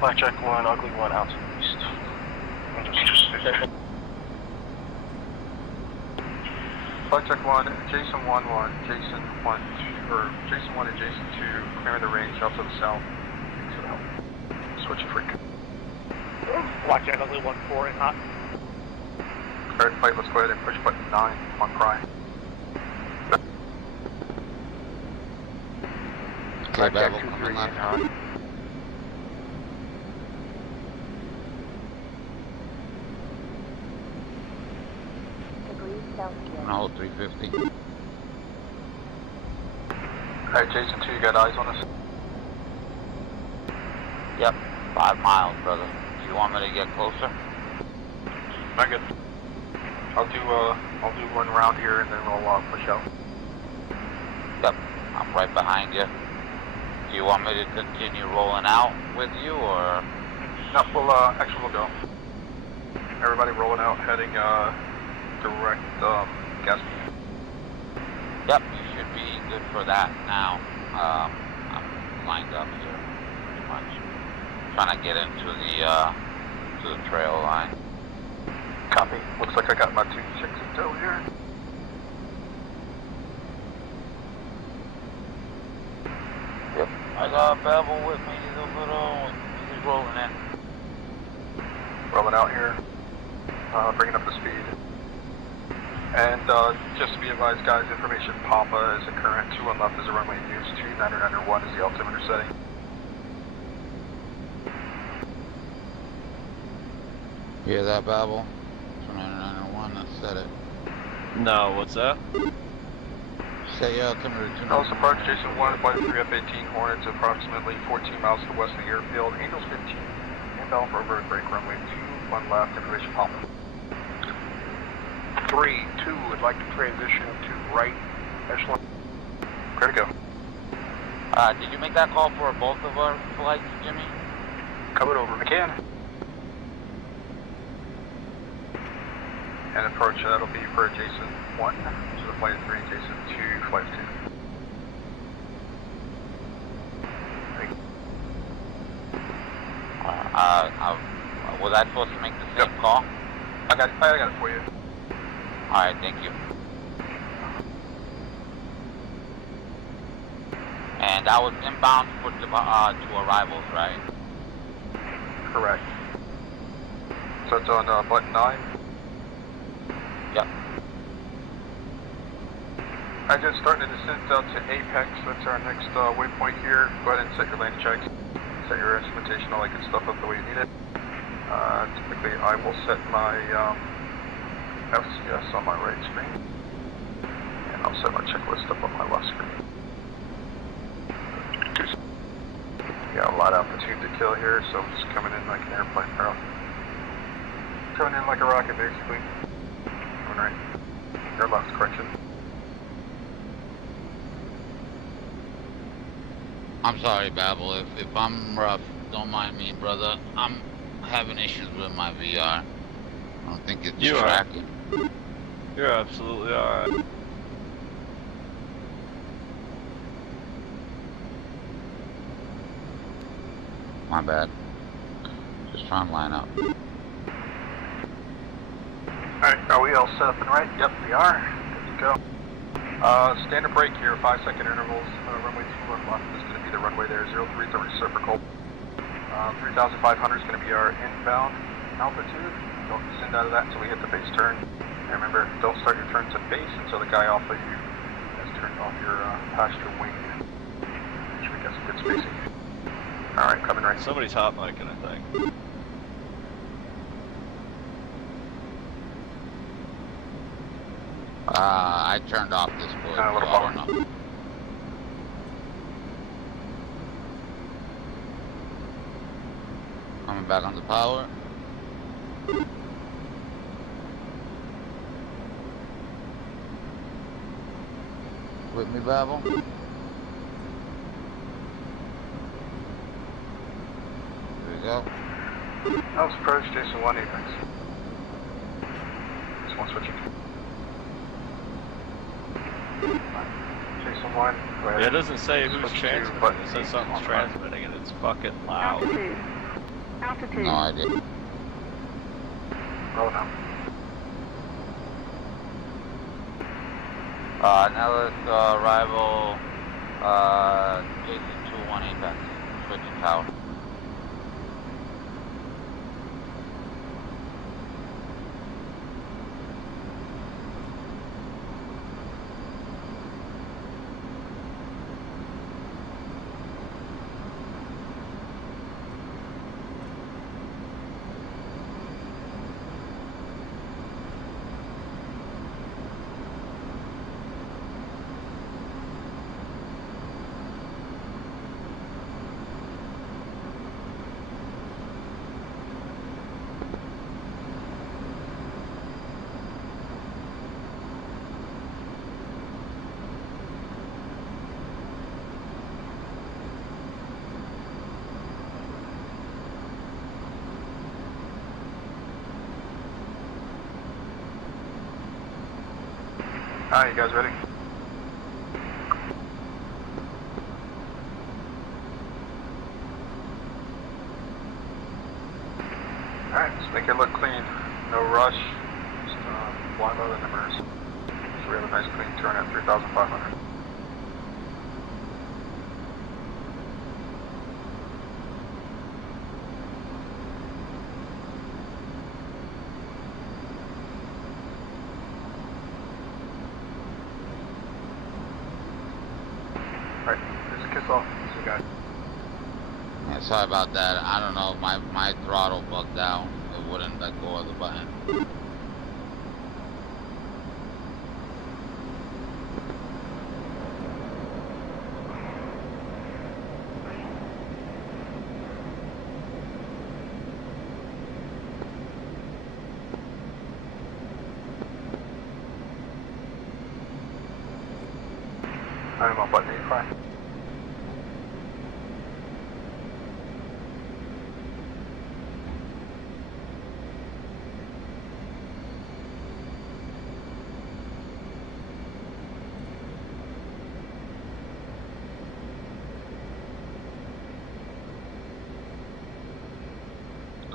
Blackjack 1, ugly 1, out to the east. Blackjack 1, Jason 1-1, Jason 1, 2, or Jason 1 and Jason 2, clearing the range out to the south. Switch freak. Blackjack, ugly 1-4, and hot. Alright, fight, let's go ahead and push button 9 on cry. Okay, Babel, coming left. Degrees Celsius. No, 350. Alright, Jason 2, you got eyes on us? Yep, 5 miles, brother. Do you want me to get closer? Not good. I'll do one round here and then we'll push out. Yep, I'm right behind you. Do you want me to continue rolling out with you, or? No, we'll go. Everybody rolling out, heading direct gas. Yep, you should be good for that now. I'm lined up here, pretty much. Trying to get into the trail line. Copy. Looks like I got my 2 chicks in tow here. Yep, I got Bevel with me. He's rolling in. Rolling out here. Bringing up the speed. And just to be advised, guys, information Papa is a current, 21 left is a runway news, 2991 is the altimeter setting. Hear that, Babel? 2991, let's set it. No, what's that? Set your altimeter to Nellis approach, Jason 1, flight 3 F-18 Hornets, approximately 14 miles to the west of the airfield, Angels 15, inbound for road break, runway 21 left, information Papa. 3-2 would like to transition to right echelon. Clear to go. Did you make that call for both of our flights, Jimmy? coming over. I can. And approach, that'll be for adjacent 1 to the flight 3, adjacent to flight 2. Was I supposed to make the same call? I got it for you. Alright, thank you. And I was inbound for to arrivals, right? Correct. So it's on button 9? Yep. I'm just starting to descent out to Apex. That's our next waypoint here. Go ahead and set your landing checks. Set your instrumentation, all that good stuff up the way you need it. Typically I will set my FCS on my right screen. And I'll set my checklist up on my left screen. Got a lot of altitude to kill here, so I'm just coming in like an airplane. Coming in like a rocket, basically. Coming right. Your left, correction. I'm sorry, Babel. If I'm rough, don't mind me, brother. I'm having issues with my VR. I don't think it's distracting. You're absolutely alright. My bad. Just trying to line up. Alright, are we all set up and right? Yep, we are. Good to go. Standard break here, 5-second intervals. Runway 21 left is going to be the runway there, 0330 reciprocal. 3,500 is going to be our inbound altitude. Don't descend out of that until we hit the base turn. And remember, don't start your turn to base until the guy off of you has turned off your passenger wing. Make sure we get some good spacing. Alright, coming right. Somebody's hot micing, I think. I turned off this board, so I don't know. Coming back on the power. With me, Babel? Here we go. Let's approach Jason 1 Apex. Just one switching. Jason 1, go ahead. Yeah, it doesn't say who's Switch to transmitting, button it says 8 something's on transmitting and it's fucking loud. Altitude. No idea. Roll now. Nellis, arrival, Jason 2-1 Apex, switching tower. Alright, you guys ready? Alright, just make it look clean. No rush. Just fly by the numbers. So we have a nice clean turn at 3,500. Alright, there's a kiss off. See you guys. Yeah, sorry about that. I don't know, my throttle bugged out. It wouldn't let go of the button. I'm on button 85.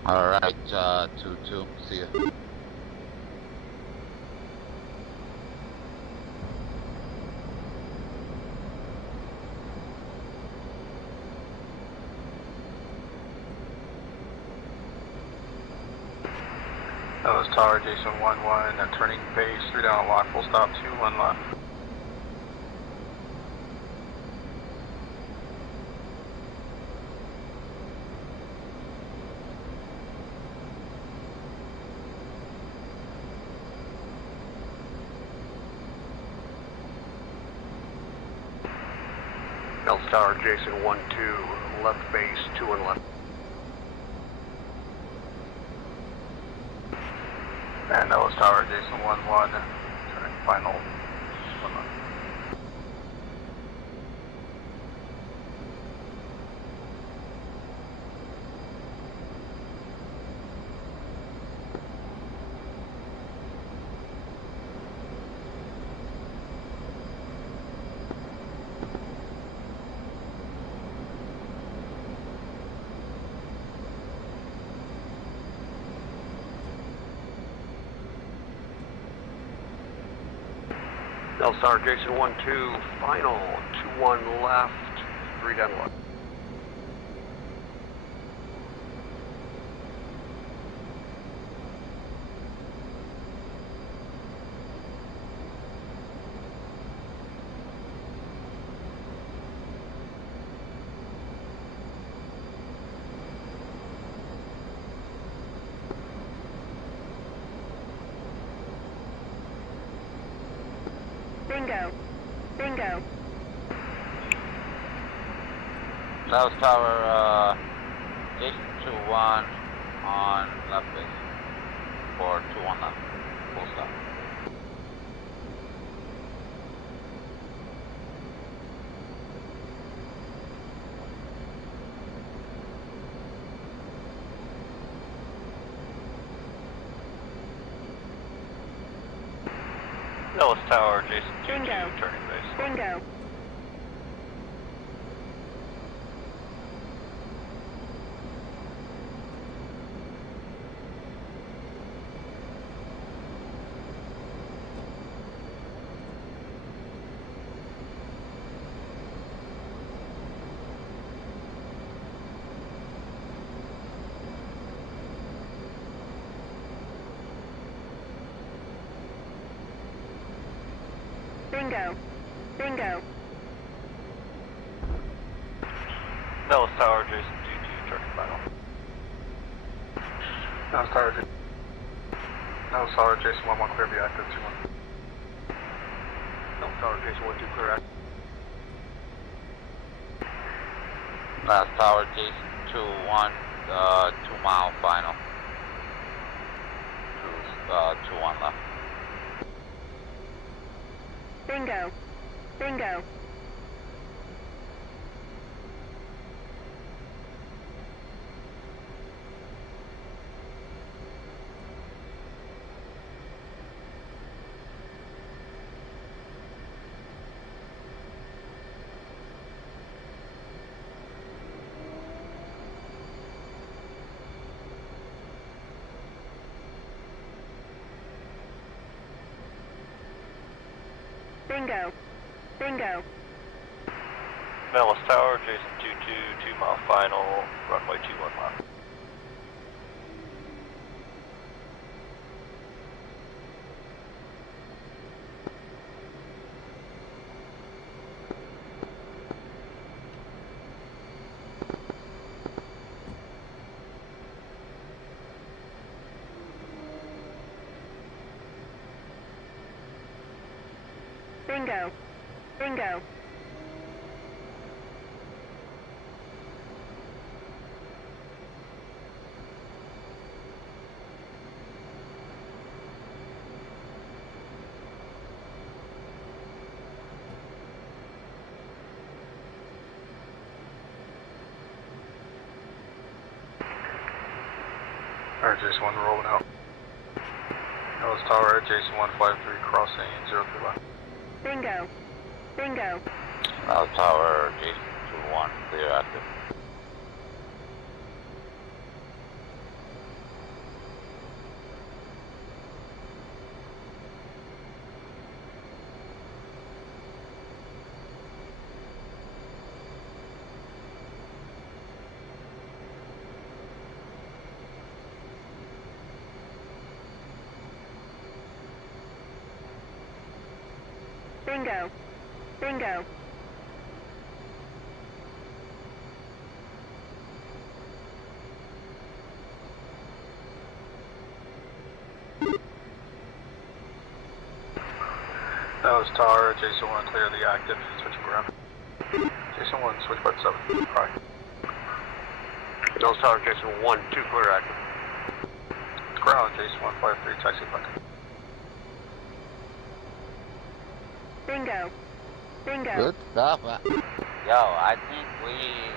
Alright, 2-2, see ya. That was Tower, Jason 1-1, turning base, 3 down lock, full stop, 2-1 left. Delta Tower, Jason 1-2, left base, 2-1 left. And Nellis Tower, Jason 1-1, turning final, 1 left. Delta Tower, Jason 1-2, final, 2-1 left, 3 down left. Bingo. Bingo. South Tower, Jason 2-1 on left base. For 2-1 left. Full stop. Nellis Tower, Jason 2-2, Bingo. turning base. Bingo. Bingo. Bingo. Nellis Tower, Jason 2-2, turning final. Nellis Tower, Jason 1-1, clear, be active, 2-1. Delta Tower, Jason 1-2, clear active. Last Tower, Jason 2-1, 2-mile final. 2-1 left. Bingo. Bingo. Bingo. Bingo. Nellis Tower, Jason 2-2, 2-mile final, runway 21 left. Bingo. Bingo. Alright, Jason 1 rolling out. Nellis Tower, Jason 153, crossing 03 left. Bingo. Bingo. South Tower, Jason 2-1, clear active. Bingo. Bingo. Nellis Tower, Jason 1, clear the active, switching ground. Jason 1, switch button 7, cry. Nellis Tower, Jason 1, 2 clear active. Ground, Jason 153, taxi back. Bingo. Bingo. Good stuff. Yo, I think we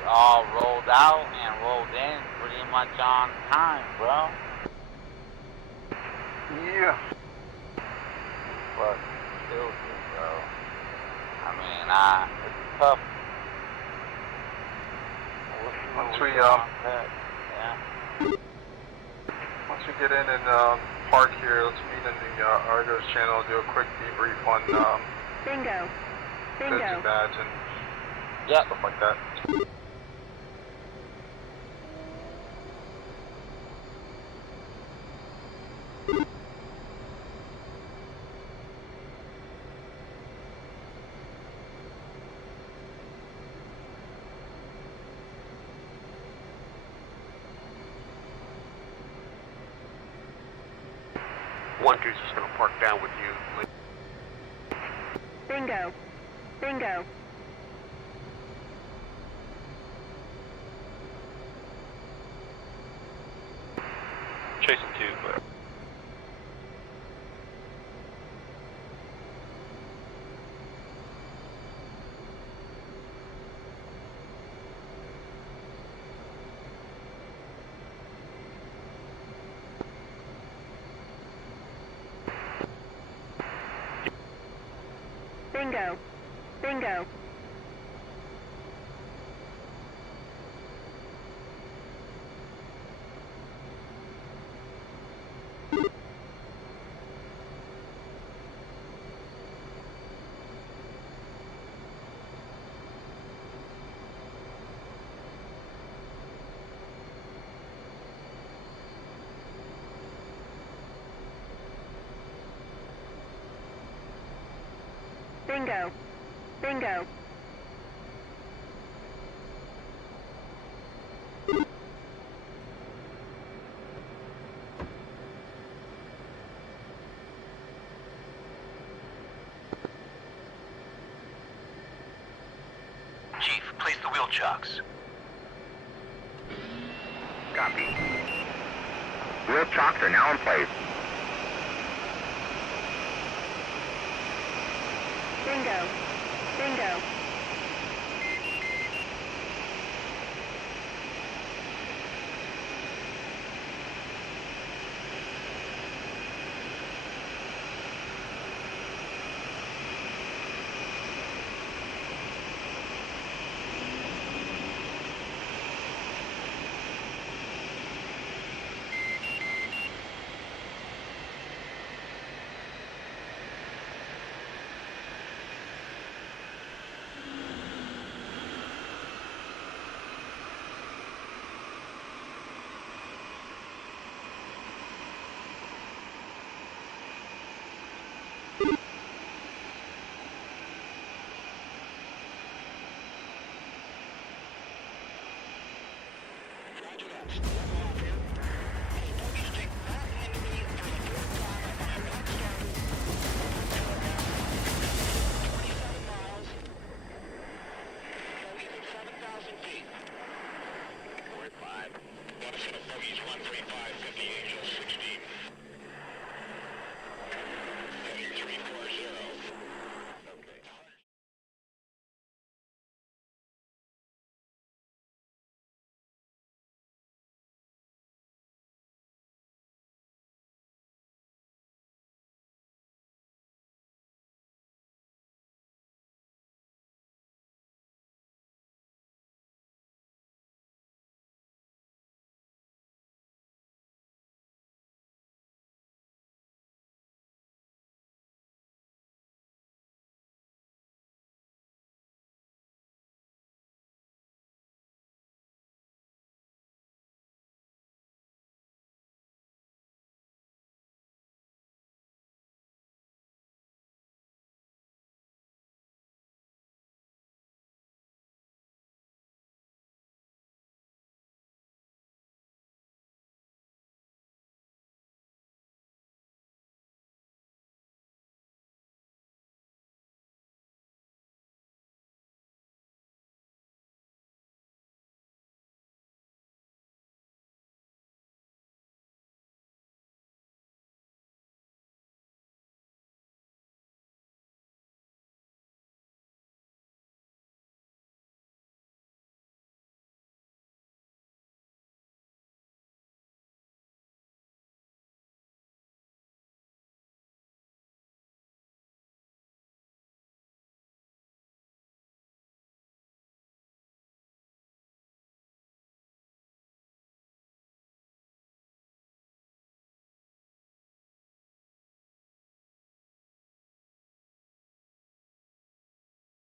all rolled out and rolled in pretty much on time, bro. Yeah. But still good, bro. I mean, it's tough. Once we get in and park here, let's meet in the Argos channel, do a quick debrief on Bingo. goods Bingo. and bads and stuff like that. One dude's just gonna park down with you. Bingo. Bingo. Jason 2, clear. Bingo. Bingo. Bingo. Bingo. Chief, place the wheel chocks. Copy. Wheel chocks are now in place. Bingo. Bingo.